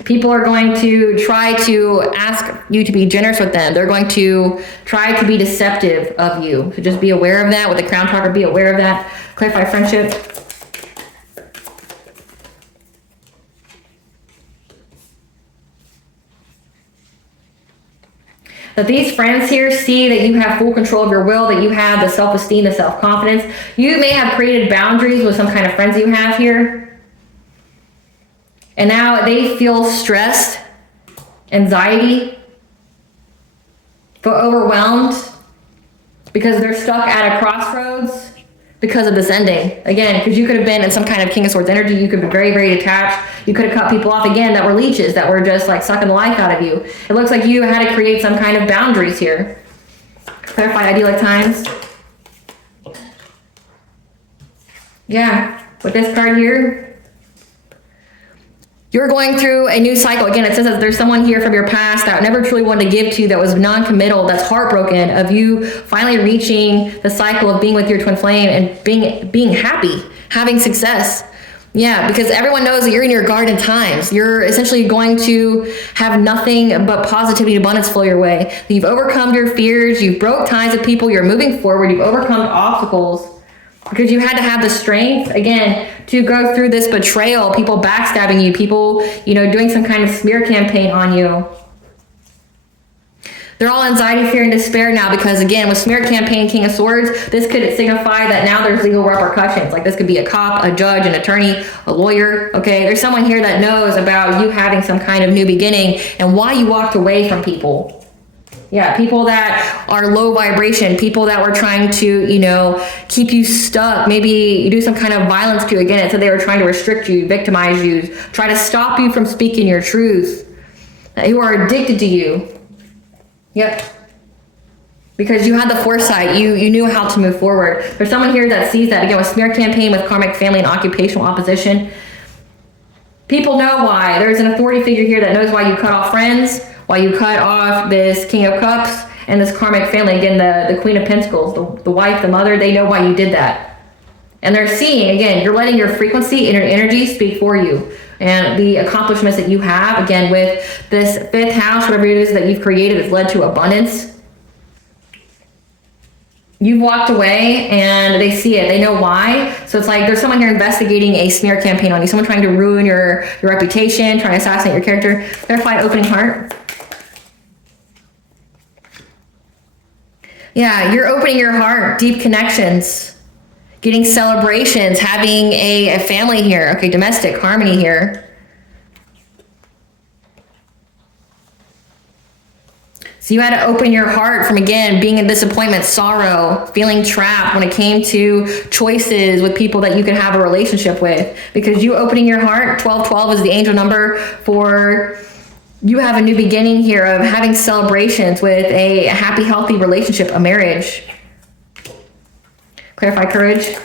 People are going to try to ask you to be generous with them. They're going to try to be deceptive of you. So just be aware of that. With the crown chakra, be aware of that. Clarify friendship. That these friends here see that you have full control of your will, that you have the self-esteem, the self-confidence. You may have created boundaries with some kind of friends you have here. And now they feel stressed, anxiety, feel overwhelmed because they're stuck at a crossroads because of this ending. Again, because you could have been in some kind of King of Swords energy. You could be very, very detached. You could have cut people off, again, that were leeches, that were just like sucking the life out of you. It looks like you had to create some kind of boundaries here. Clarify idyllic times. Yeah, with this card here, you're going through a new cycle. Again, it says that there's someone here from your past that never truly wanted to give to you, that was non-committal, that's heartbroken, of you finally reaching the cycle of being with your twin flame and being happy, having success. Yeah, because everyone knows that you're in your garden times. You're essentially going to have nothing but positivity and abundance flow your way. You've overcome your fears. You've broke ties with people. You're moving forward. You've overcome obstacles because you had to have the strength, again, to go through this betrayal, people backstabbing you, people, doing some kind of smear campaign on you. They're all anxiety, fear, and despair now because, again, with smear campaign, King of Swords, this could signify that now there's legal repercussions. Like this could be a cop, a judge, an attorney, a lawyer, okay? There's someone here that knows about you having some kind of new beginning and why you walked away from people. Yeah, people that are low vibration, people that were trying to, keep you stuck. Maybe you do some kind of violence to you. Again, it said they were trying to restrict you, victimize you, try to stop you from speaking your truth. Who are addicted to you. Yep. Because you had the foresight, you knew how to move forward. There's someone here that sees that, again, with smear campaign, with karmic family and occupational opposition. People know why. There's an authority figure here that knows why you cut off friends, why you cut off this King of Cups and this karmic family. Again, the Queen of Pentacles, the wife, the mother, they know why you did that. And they're seeing, again, you're letting your frequency and your energy speak for you. And the accomplishments that you have, again, with this fifth house, whatever it is that you've created, has led to abundance. You've walked away and they see it. They know why. So it's like there's someone here investigating a smear campaign on you. Someone trying to ruin your reputation, trying to assassinate your character. Clarify opening heart. Yeah, you're opening your heart. Deep connections. Getting celebrations. Having a family here. Okay, domestic harmony here. So you had to open your heart from, again, being in disappointment, sorrow, feeling trapped when it came to choices with people that you could have a relationship with. Because you opening your heart, 1212 is the angel number for you have a new beginning here of having celebrations with a happy, healthy relationship, a marriage. Clarify courage.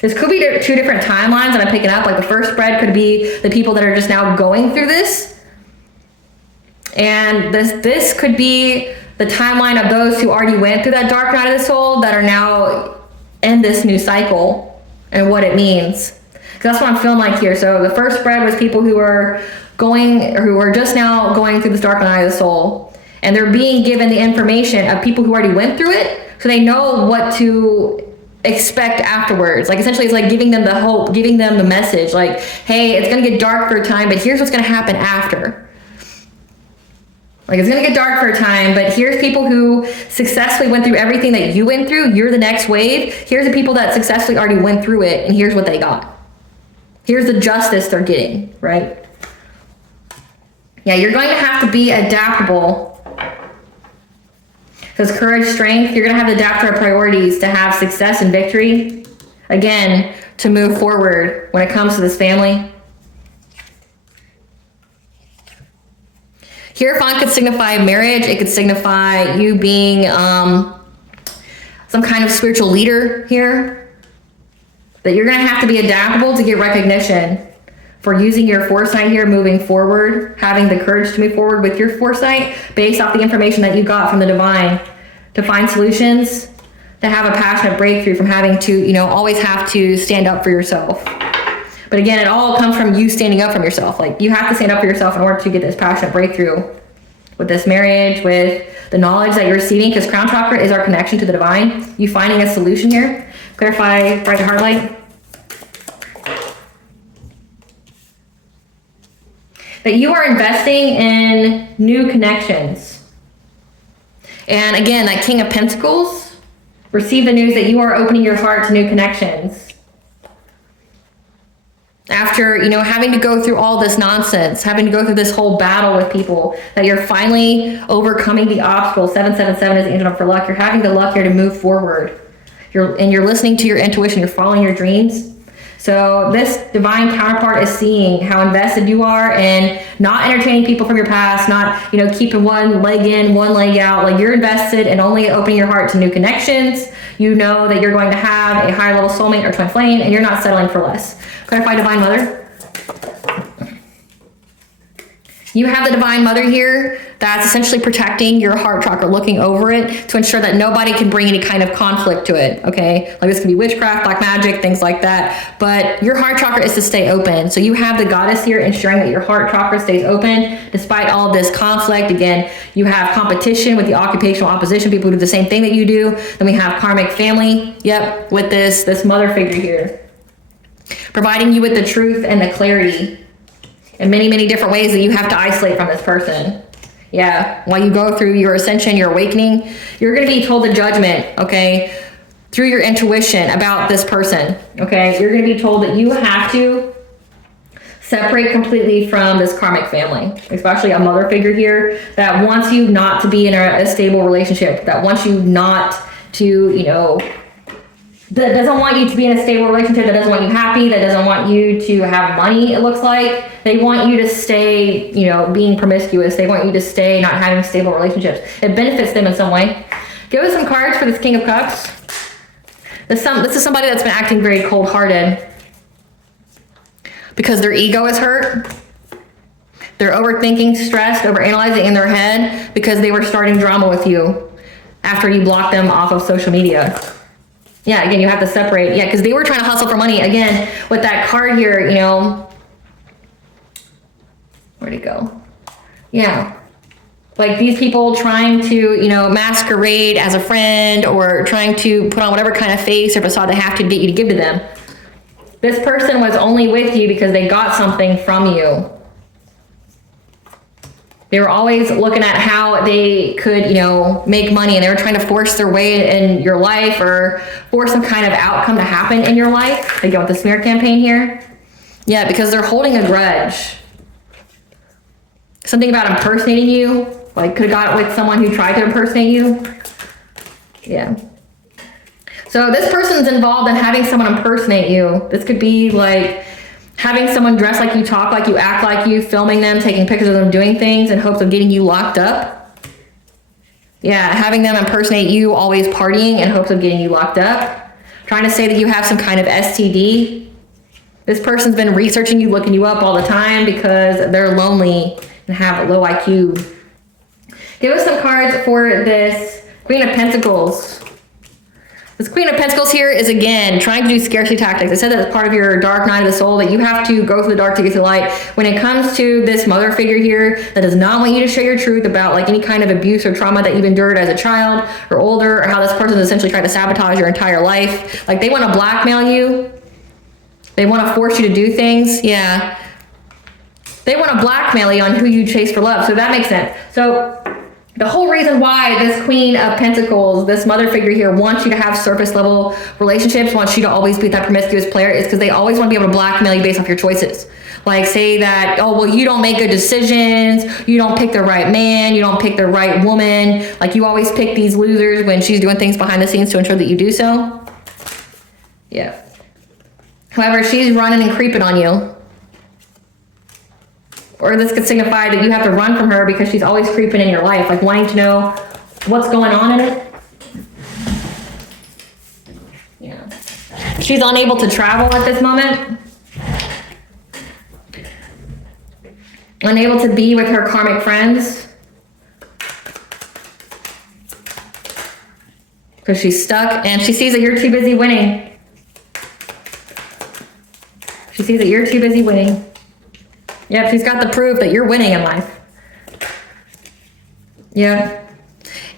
This could be two different timelines that I'm picking up. Like the first spread could be the people that are just now going through this. And this could be the timeline of those who already went through that dark night of the soul that are now in this new cycle and what it means. Because that's what I'm feeling like here. So the first spread was people who are going, or who are just now going through this dark night of the soul. And they're being given the information of people who already went through it. So they know what to expect afterwards. Like essentially it's like giving them the hope, giving them the message, like, hey, it's gonna get dark for a time, but here's what's gonna happen after. Like, it's going to get dark for a time, but here's people who successfully went through everything that you went through. You're the next wave. Here's the people that successfully already went through it, and here's what they got. Here's the justice they're getting, right? Yeah, you're going to have to be adaptable. Because courage, strength, you're going to have to adapt our priorities to have success and victory. Again, to move forward when it comes to this family. Hierophant could signify marriage. It could signify you being some kind of spiritual leader here. That you're going to have to be adaptable to get recognition for using your foresight here, moving forward, having the courage to move forward with your foresight based off the information that you got from the divine, to find solutions, to have a passionate breakthrough from having to, always have to stand up for yourself. But again, it all comes from you standing up for yourself. Like, you have to stand up for yourself in order to get this passionate breakthrough with this marriage, with the knowledge that you're receiving, because crown chakra is our connection to the divine. You finding a solution here. Clarify bright heart light. That you are investing in new connections. And again, that King of Pentacles, receive the news that you are opening your heart to new connections. After, having to go through all this nonsense, having to go through this whole battle with people, that you're finally overcoming the obstacle. 777 is the angel for luck. You're having the luck here to move forward. You're listening to your intuition. You're following your dreams. So this divine counterpart is seeing how invested you are in not entertaining people from your past, not, keeping one leg in, one leg out. Like, you're invested in only opening your heart to new connections. You know that you're going to have a higher level soulmate or twin flame, and you're not settling for less. Clarify Divine Mother. You have the Divine Mother here that's essentially protecting your heart chakra, looking over it to ensure that nobody can bring any kind of conflict to it, okay? Like, this can be witchcraft, black magic, things like that. But your heart chakra is to stay open. So you have the goddess here ensuring that your heart chakra stays open despite all of this conflict. Again, you have competition with the occupational opposition, people who do the same thing that you do. Then we have karmic family, yep, with this mother figure here. Providing you with the truth and the clarity in many, many different ways that you have to isolate from this person. Yeah, while you go through your ascension, your awakening, you're going to be told the judgment, okay, through your intuition about this person, okay? You're going to be told that you have to separate completely from this karmic family, especially a mother figure here that wants you not to be in a stable relationship, that wants you not to, that doesn't want you to be in a stable relationship, that doesn't want you happy, that doesn't want you to have money, it looks like. They want you to stay, being promiscuous. They want you to stay not having stable relationships. It benefits them in some way. Give us some cards for this King of Cups. This is somebody that's been acting very cold-hearted because their ego is hurt. They're overthinking, stressed, overanalyzing in their head because they were starting drama with you after you blocked them off of social media. Yeah, again, you have to separate. Yeah, because they were trying to hustle for money. Again, with that card here, where'd it go? Yeah. Like, these people trying to, masquerade as a friend or trying to put on whatever kind of face or facade they have to get you to give to them. This person was only with you because they got something from you. They were always looking at how they could, make money, and they were trying to force their way in your life or force some kind of outcome to happen in your life. They go with the smear campaign here. Yeah, because they're holding a grudge. Something about impersonating you, like could have got it with someone who tried to impersonate you. Yeah. So this person's involved in having someone impersonate you. This could be like having someone dress like you, talk like you, act like you, filming them, taking pictures of them doing things in hopes of getting you locked up. Yeah, having them impersonate you, always partying in hopes of getting you locked up. Trying to say that you have some kind of STD. This person's been researching you, looking you up all the time because they're lonely and have a low IQ. Give us some cards for this Queen of Pentacles. This Queen of Pentacles here is, again, trying to do scarcity tactics. I said that's part of your dark night of the soul, that you have to go through the dark to get to the light. When it comes to this mother figure here that does not want you to share your truth about like any kind of abuse or trauma that you've endured as a child or older, or how this person is essentially trying to sabotage your entire life. Like, they want to blackmail you. They want to force you to do things. Yeah. They want to blackmail you on who you chase for love. So that makes sense. So The whole reason why this Queen of Pentacles, this mother figure here, wants you to have surface level relationships, wants you to always be that promiscuous player, is because they always want to be able to blackmail you based off your choices. Like say that, oh, well, you don't make good decisions, you don't pick the right man, you don't pick the right woman, like you always pick these losers when she's doing things behind the scenes to ensure that you do so. Yeah. However, she's running and creeping on you. Or this could signify that you have to run from her because she's always creeping in your life, like wanting to know what's going on in it. Yeah. She's unable to travel at this moment. Unable to be with her karmic friends. Because she's stuck and she sees that you're too busy winning. She sees that you're too busy winning. Yep, she's got the proof that you're winning in life. Yeah.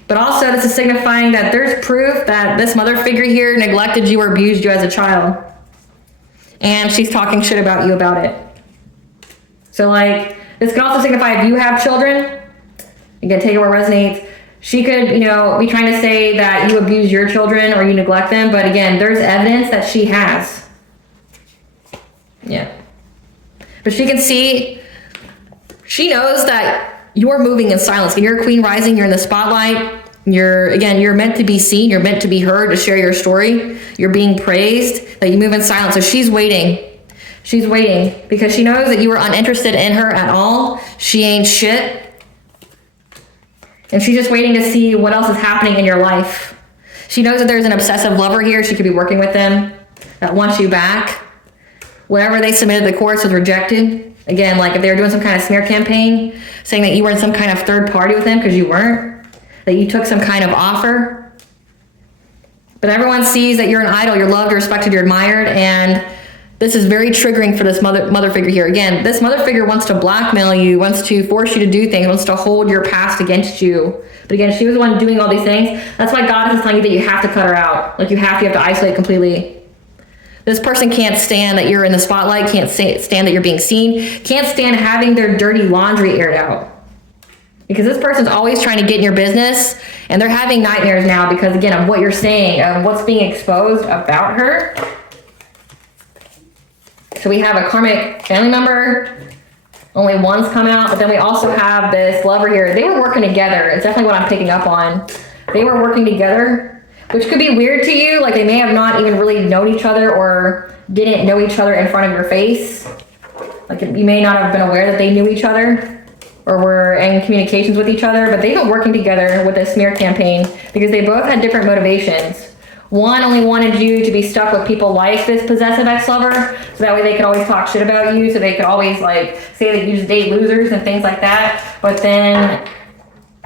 But also this is signifying that there's proof that this mother figure here neglected you or abused you as a child. And she's talking shit about you about it. So like, this can also signify if you have children, you can take it where it resonates. She could, you know, be trying to say that you abuse your children or you neglect them. But again, there's evidence that she has. Yeah. But she can see, she knows that you're moving in silence. When you're a queen rising, you're in the spotlight. You're meant to be seen. You're meant to be heard, to share your story. You're being praised, that you move in silence. So she's waiting. She's waiting because she knows that you are uninterested in her at all. She ain't shit. And she's just waiting to see what else is happening in your life. She knows that there's an obsessive lover here. She could be working with them that wants you back. Whatever they submitted to the courts was rejected. Again, like if they were doing some kind of smear campaign, saying that you were in some kind of third party with them because you weren't, that you took some kind of offer. But everyone sees that you're an idol, you're loved, you're respected, you're admired, and this is very triggering for this mother figure here. Again, this mother figure wants to blackmail you, wants to force you to do things, wants to hold your past against you. But again, she was the one doing all these things. That's why God is telling you that you have to cut her out. Like you have to isolate completely. This person can't stand that you're in the spotlight, can't stand that you're being seen, can't stand having their dirty laundry aired out. Because this person's always trying to get in your business, and they're having nightmares now because, again, of what you're saying, of what's being exposed about her. So we have a karmic family member, only one's come out, but then we also have this lover here. They were working together. It's definitely what I'm picking up on. They were working together, which could be weird to you. Like they may have not even really known each other or didn't know each other in front of your face. Like you may not have been aware that they knew each other or were in communications with each other, but they've been working together with this smear campaign because they both had different motivations. One only wanted you to be stuck with people like this possessive ex-lover, so that way they could always talk shit about you, so they could always like say that you just date losers and things like that. But then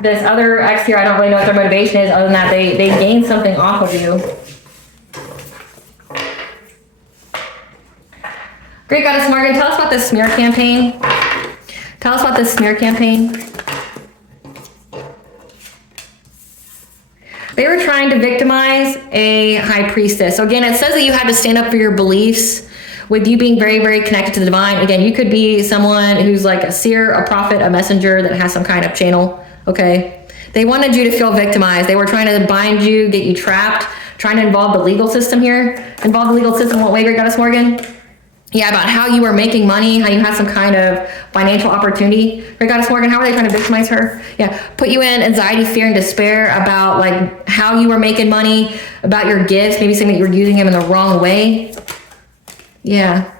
this other ex here, I don't really know what their motivation is other than that they gained something off of you. Great Goddess Morgan, tell us about this smear campaign. Tell us about this smear campaign. They were trying to victimize a high priestess. So again, it says that you had to stand up for your beliefs with you being very, very connected to the divine. Again, you could be someone who's like a seer, a prophet, a messenger that has some kind of channel, okay? They wanted you to feel victimized. They were trying to bind you, get you trapped, trying to involve the legal system here. Involve the legal system, what way, Great Goddess Morgan? Yeah, about how you were making money, how you had some kind of financial opportunity. Great Goddess Morgan, how were they trying to victimize her? Yeah, put you in anxiety, fear, and despair about like how you were making money, about your gifts, maybe saying that you were using them in the wrong way. Yeah.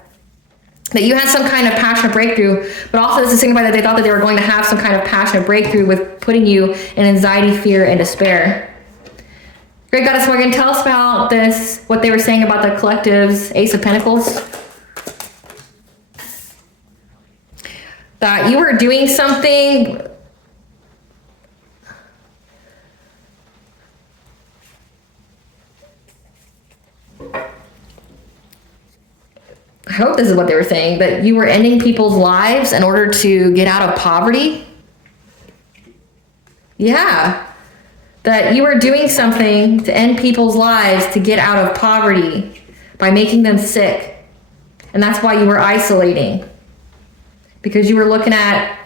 That you had some kind of passionate breakthrough, but also this is signifying that they thought that they were going to have some kind of passionate breakthrough with putting you in anxiety, fear, and despair. Great Goddess Morgan, tell us about this, what they were saying about the collective's Ace of Pentacles. That you were doing something I hope this is what they were saying, that you were ending people's lives in order to get out of poverty. Yeah. That you were doing something to end people's lives to get out of poverty by making them sick. And that's why you were isolating. Because you were looking at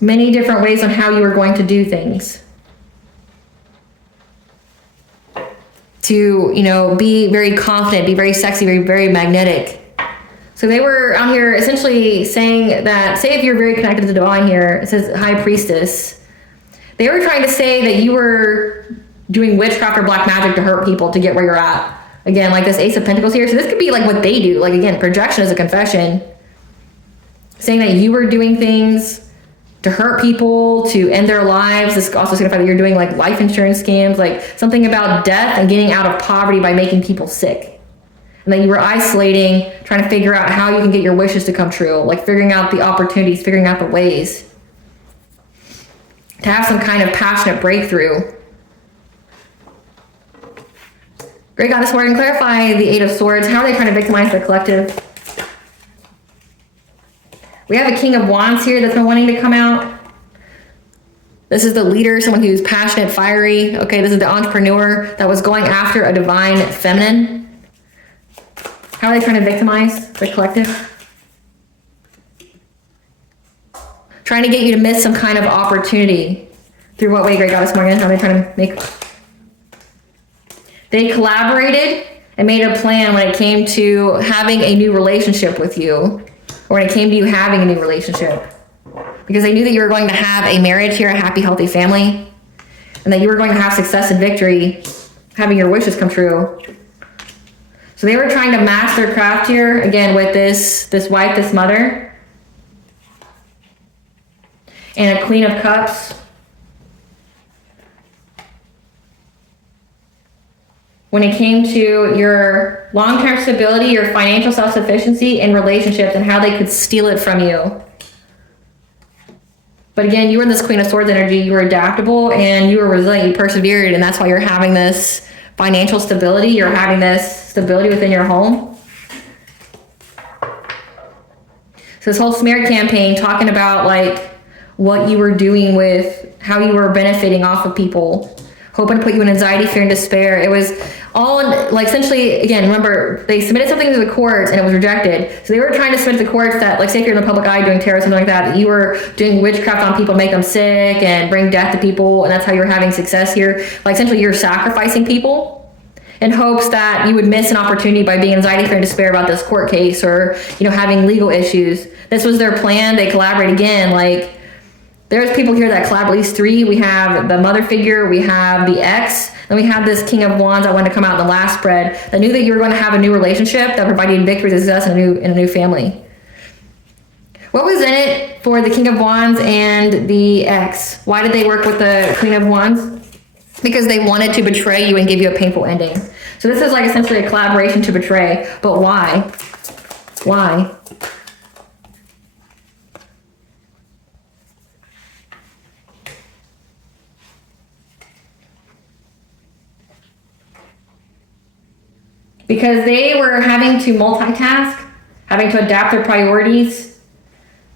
many different ways on how you were going to do things. To, you know, be very confident, be very sexy, very, very magnetic. So they were out here essentially saying that, say if you're very connected to the divine here, it says high priestess. They were trying to say that you were doing witchcraft or black magic to hurt people to get where you're at. Again, like this Ace of Pentacles here. So this could be like what they do. Like, again, projection is a confession. Saying that you were doing things to hurt people, to end their lives. This also signifies that you're doing like life insurance scams, like something about death and getting out of poverty by making people sick. And that you were isolating, trying to figure out how you can get your wishes to come true, like figuring out the opportunities, figuring out the ways to have some kind of passionate breakthrough. Great Goddess Morgan, clarify the Eight of Swords. How are they trying to victimize the collective? We have a King of Wands here that's been wanting to come out. This is the leader, someone who's passionate, fiery. Okay, this is the entrepreneur that was going after a divine feminine. How are they trying to victimize the collective? Trying to get you to miss some kind of opportunity. Through what way, Great Goddess Morgan? How are they trying to make... They collaborated and made a plan when it came to having a new relationship with you, or when it came to you having a new relationship, because they knew that you were going to have a marriage here, a happy, healthy family, and that you were going to have success and victory, having your wishes come true. So they were trying to match their craft here, again, with this wife, this mother, and a Queen of Cups. When it came to your long-term stability, your financial self-sufficiency in relationships, and how they could steal it from you. But again, you were this Queen of Swords energy. You were adaptable and you were resilient. You persevered, and that's why you're having this financial stability. You're having this stability within your home. So this whole smear campaign, talking about like what you were doing with, how you were benefiting off of people, hoping to put you in anxiety, fear, and despair. It was all like, essentially, again, remember, they submitted something to the courts and it was rejected. So they were trying to submit to the courts that, like, say if you're in the public eye doing tarot, something like that you were doing witchcraft on people to make them sick and bring death to people, and that's how you're having success here. Like, essentially, you're sacrificing people in hopes that you would miss an opportunity by being anxiety, fear, and despair about this court case, or, you know, having legal issues. This was their plan. They collaborate again, like, there's people here that collab, at least three. We have the mother figure, we have the ex, and we have this King of Wands that wanted to come out in the last spread, that knew that you were going to have a new relationship that provided victory, success, and a new family. What was in it for the King of Wands and the ex? Why did they work with the Queen of Wands? Because they wanted to betray you and give you a painful ending. So this is like essentially a collaboration to betray, but why? Why? Because they were having to multitask, having to adapt their priorities,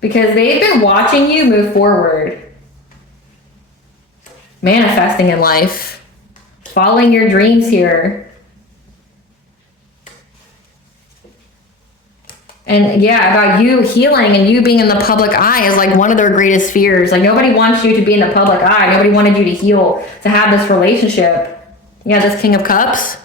because they've been watching you move forward, manifesting in life, following your dreams here. And yeah, about you healing and you being in the public eye is like one of their greatest fears. Like, nobody wants you to be in the public eye. Nobody wanted you to heal, to have this relationship. Yeah, this King of Cups.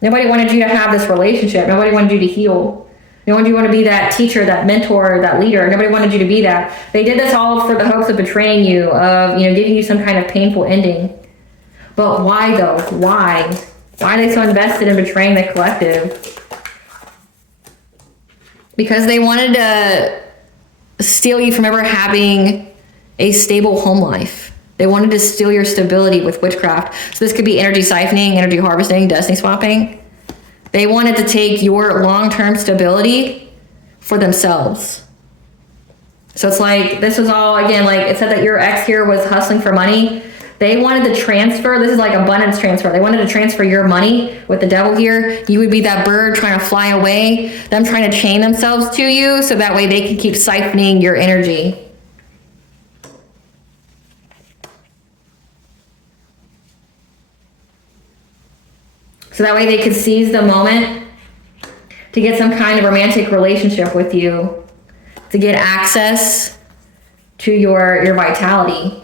Nobody wanted you to have this relationship. Nobody wanted you to heal. No one wanted to be that teacher, that mentor, that leader. Nobody wanted you to be that. They did this all for the hopes of betraying you, of, you know, giving you some kind of painful ending. But why though? Why? Why are they so invested in betraying the collective? Because they wanted to steal you from ever having a stable home life. They wanted to steal your stability with witchcraft. So this could be energy siphoning, energy harvesting, destiny swapping. They wanted to take your long-term stability for themselves. So it's like, this was all, again, like it said that your ex here was hustling for money. They wanted to transfer, this is like abundance transfer. They wanted to transfer your money with the devil here. You would be that bird trying to fly away, them trying to chain themselves to you so that way they can keep siphoning your energy. So that way they could seize the moment to get some kind of romantic relationship with you, to get access to your vitality.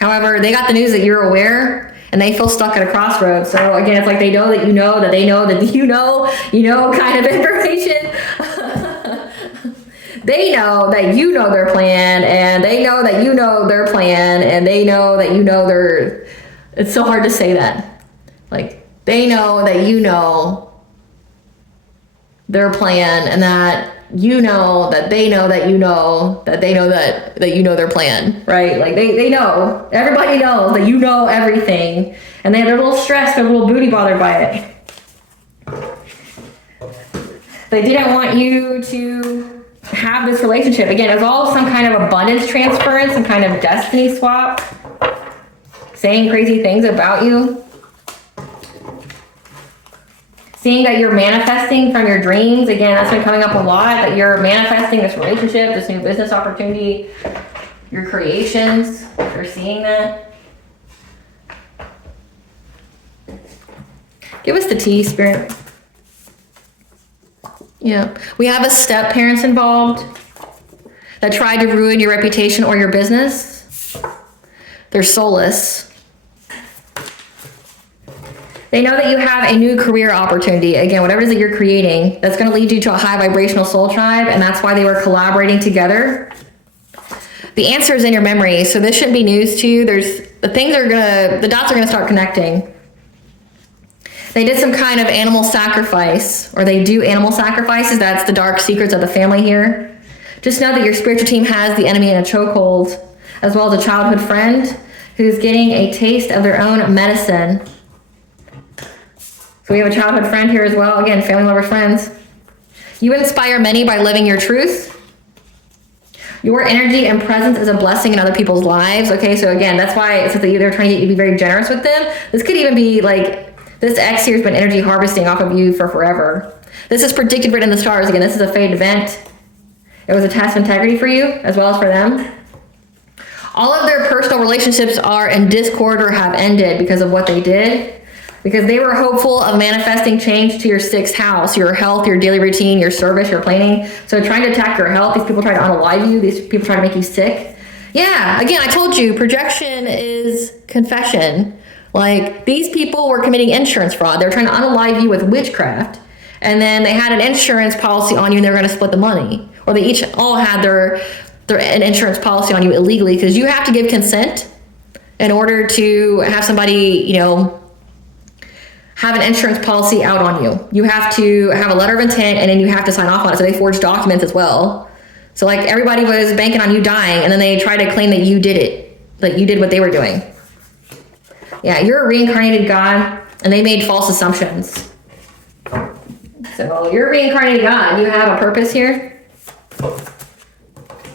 However, they got the news that you're aware and they feel stuck at a crossroads. So again, it's like they know that you know that they know that you know kind of information. They know that you know their plan, and they know that you know their plan, and they know that you know their, it's so hard to say that. Like, they know that you know their plan, and that you know that they know that you know that they know that you know their plan, right? Like they know, everybody knows that you know everything, and they're a little stressed, they're a little booty bothered by it. They didn't want you to have this relationship. Again, it was all some kind of abundance transference, some kind of destiny swap, saying crazy things about you. Seeing that you're manifesting from your dreams. Again, that's been coming up a lot, that you're manifesting this relationship, this new business opportunity, your creations. You're seeing that. Give us the tea, Spirit. Yeah, we have a step parents involved that tried to ruin your reputation or your business. They're soulless. They know that you have a new career opportunity. Again, whatever it is that you're creating, that's going to lead you to a high vibrational soul tribe, and that's why they were collaborating together. The answer is in your memory, so this shouldn't be news to you. The dots are going to start connecting. They did some kind of animal sacrifice, or they do animal sacrifices. That's the dark secrets of the family here. Just know that your spiritual team has the enemy in a chokehold, as well as a childhood friend who's getting a taste of their own medicine. So we have a childhood friend here as well. Again, family, lovers, friends. You inspire many by living your truth. Your energy and presence is a blessing in other people's lives. Okay, so again, that's why it says that they're trying to get you to be very generous with them. This could even be like, this X here has been energy harvesting off of you for forever. This is predicted written in the stars. Again, this is a fate event. It was a test of integrity for you, as well as for them. All of their personal relationships are in discord or have ended because of what they did. Because they were hopeful of manifesting change to your 6th house, your health, your daily routine, your service, your planning. So trying to attack your health, these people try to unalive you, these people try to make you sick. Yeah, again, I told you, projection is confession. Like, these people were committing insurance fraud. They were trying to unalive you with witchcraft. And then they had an insurance policy on you, and they were going to split the money. Or they all had an insurance policy on you illegally, because you have to give consent in order to have somebody, have an insurance policy out on you. You have to have a letter of intent, and then you have to sign off on it. So they forged documents as well. So like, everybody was banking on you dying, and then they tried to claim that you did it, that you did what they were doing. Yeah, you're a reincarnated God, and they made false assumptions. So you're a reincarnated God. You have a purpose here.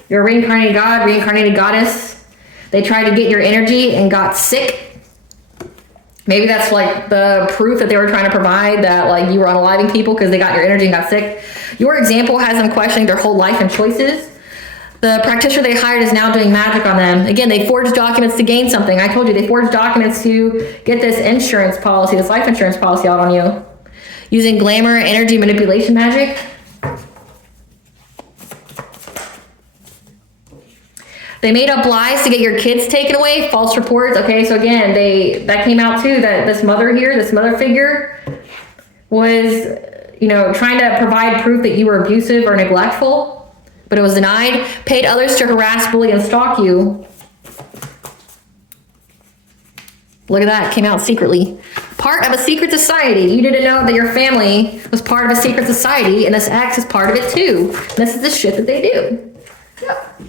You're a reincarnated God, reincarnated goddess. They tried to get your energy and got sick. Maybe that's like the proof that they were trying to provide that like you were unaliving people because they got your energy and got sick. Your example has them questioning their whole life and choices. The practitioner they hired is now doing magic on them. Again, they forged documents to gain something. I told you, they forged documents to get this insurance policy, this life insurance policy out on you. Using glamour, energy manipulation magic. They made up lies to get your kids taken away, false reports. Okay, so again, that came out too, that this mother here, this mother figure was, trying to provide proof that you were abusive or neglectful. But it was denied. Paid others to harass, bully, and stalk you. Look at that, came out secretly. Part of a secret society. You didn't know that your family was part of a secret society, and this X is part of it too. And this is the shit that they do. Yep.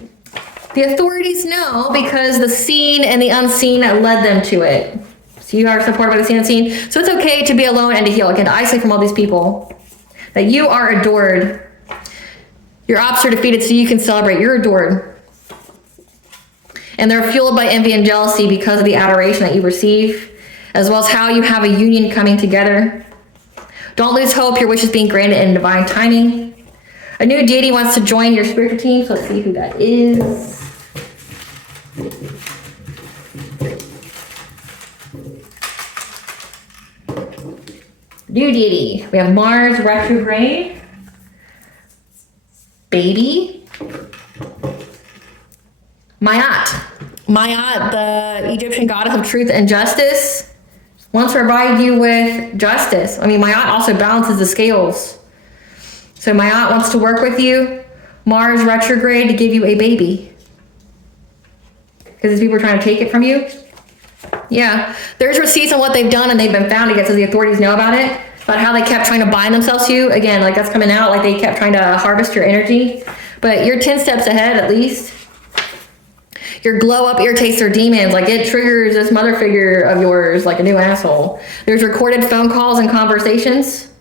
The authorities know because the seen and the unseen led them to it. So you are supported by the seen and unseen. So it's okay to be alone and to heal. Again, to isolate from all these people. That you are adored. Your ops are defeated so you can celebrate. You're adored. And they're fueled by envy and jealousy because of the adoration that you receive, as well as how you have a union coming together. Don't lose hope. Your wish is being granted in divine timing. A new deity wants to join your spiritual team, so let's see who that is. New deity. We have Mars retrograde. Baby. Ma'at, the Egyptian goddess of truth and justice, wants to provide you with justice. I mean, Ma'at also balances the scales. So Ma'at wants to work with you. Mars retrograde to give you a baby. Because these people are trying to take it from you. Yeah, there's receipts on what they've done and they've been found again, so the authorities know about it. About how they kept trying to bind themselves to you. Again, like that's coming out, like they kept trying to harvest your energy. But you're 10 steps ahead at least. Your glow up irritates their demons. Like it triggers this mother figure of yours like a new asshole. There's recorded phone calls and conversations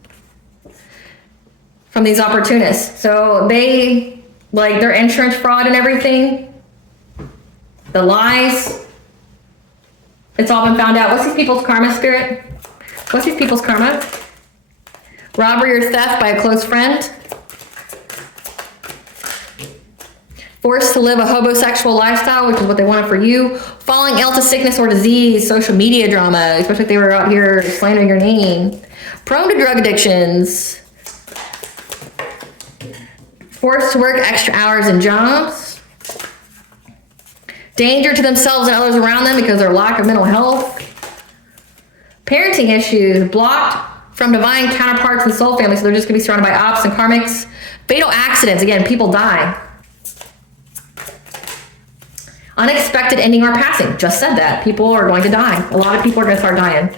from these opportunists. So they, like their insurance fraud and everything, the lies, it's all been found out. What's these people's karma, spirit? What's these people's karma? Robbery or theft by a close friend. Forced to live a homosexual lifestyle, which is what they wanted for you. Falling ill to sickness or disease, social media drama, especially if they were out here slandering your name. Prone to drug addictions. Forced to work extra hours and jobs. Danger to themselves and others around them because of their lack of mental health. Parenting issues, blocked from divine counterparts and soul family, so they're just going to be surrounded by ops and karmics. Fatal accidents, again, people die. Unexpected ending or passing. Just said that. People are going to die. A lot of people are going to start dying.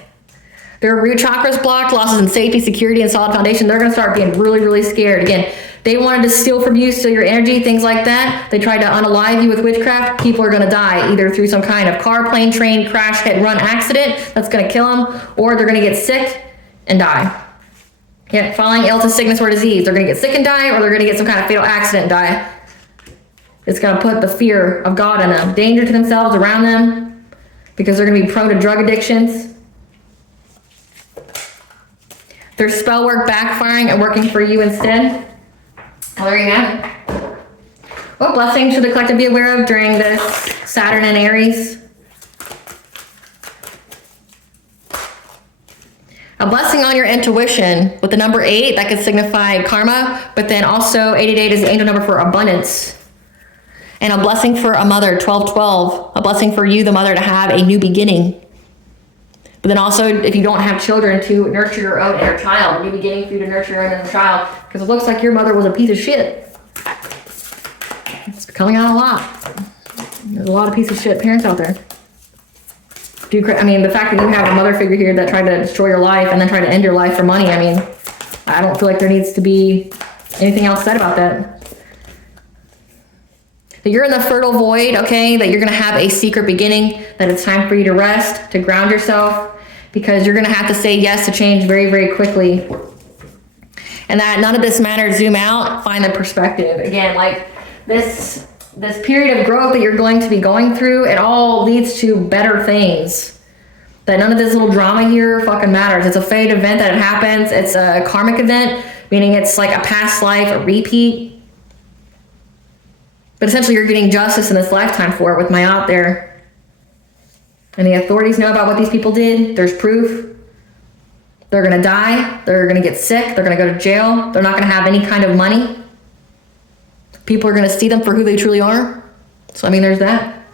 Their root chakras blocked, losses in safety, security, and solid foundation. They're going to start being really, really scared. Again, they wanted to steal from you, steal your energy, things like that. They tried to unalive you with witchcraft. People are going to die either through some kind of car, plane, train, crash, hit, run accident that's going to kill them, or they're going to get sick and die. Yeah, falling ill to sickness or disease. They're going to get sick and die, or they're going to get some kind of fatal accident and die. It's going to put the fear of God in them. Danger to themselves, around them, because they're going to be prone to drug addictions. Their spell work backfiring and working for you instead. Well, there you have it. What blessings should the collective be aware of during this Saturn and Aries? A blessing on your intuition with the number 8, that could signify karma, but then also 888 is the angel number for abundance. And a blessing for a mother, 1212. A blessing for you, the mother, to have a new beginning. But then also, if you don't have children, to nurture your own inner child. A new beginning for you to nurture your own inner child. Because it looks like your mother was a piece of shit. It's coming out a lot. There's a lot of piece of shit parents out there. I mean, the fact that you have a mother figure here that tried to destroy your life and then tried to end your life for money, I mean, I don't feel like there needs to be anything else said about that. That you're in the fertile void, okay? That you're going to have a secret beginning, that it's time for you to rest, to ground yourself, because you're going to have to say yes to change very, very quickly. And that none of this matters. Zoom out, find the perspective. Again, like this period of growth that you're going to be going through, it all leads to better things. That none of this little drama here fucking matters. It's a fate event that it happens. It's a karmic event, meaning it's like a past life, a repeat. But essentially you're getting justice in this lifetime for it with my out there. And the authorities know about what these people did. There's proof. They're going to die. They're going to get sick. They're going to go to jail. They're not going to have any kind of money. People are going to see them for who they truly are. So, I mean, there's that.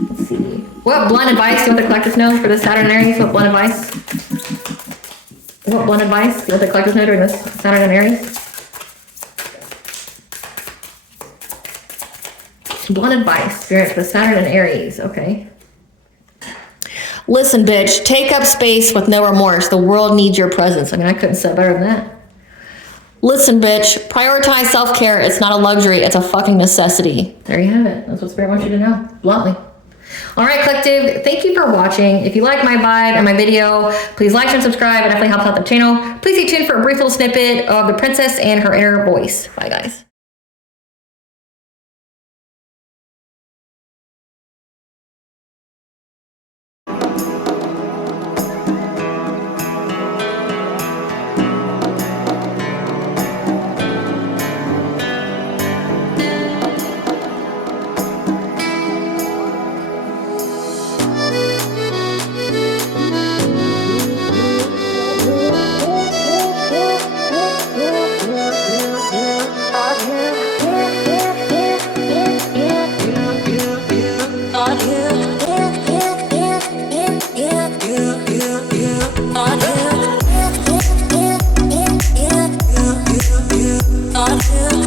Let's see. What blunt advice do you want the collective know for the Saturn and Aries? What blunt advice? What blunt advice do you want the collective know during this Saturn and Aries? Blunt advice, spirit, for Saturn and Aries, okay. Listen, bitch, take up space with no remorse. The world needs your presence. I mean, I couldn't say it better than that. Listen, bitch, prioritize self-care. It's not a luxury, it's a fucking necessity. There you have it. That's what spirit wants you to know, bluntly. All right, collective, thank you for watching. If you like my vibe and my video, please like and subscribe. It definitely helps out the channel. Please stay tuned for a brief little snippet of the princess and her inner voice. Bye, guys. feel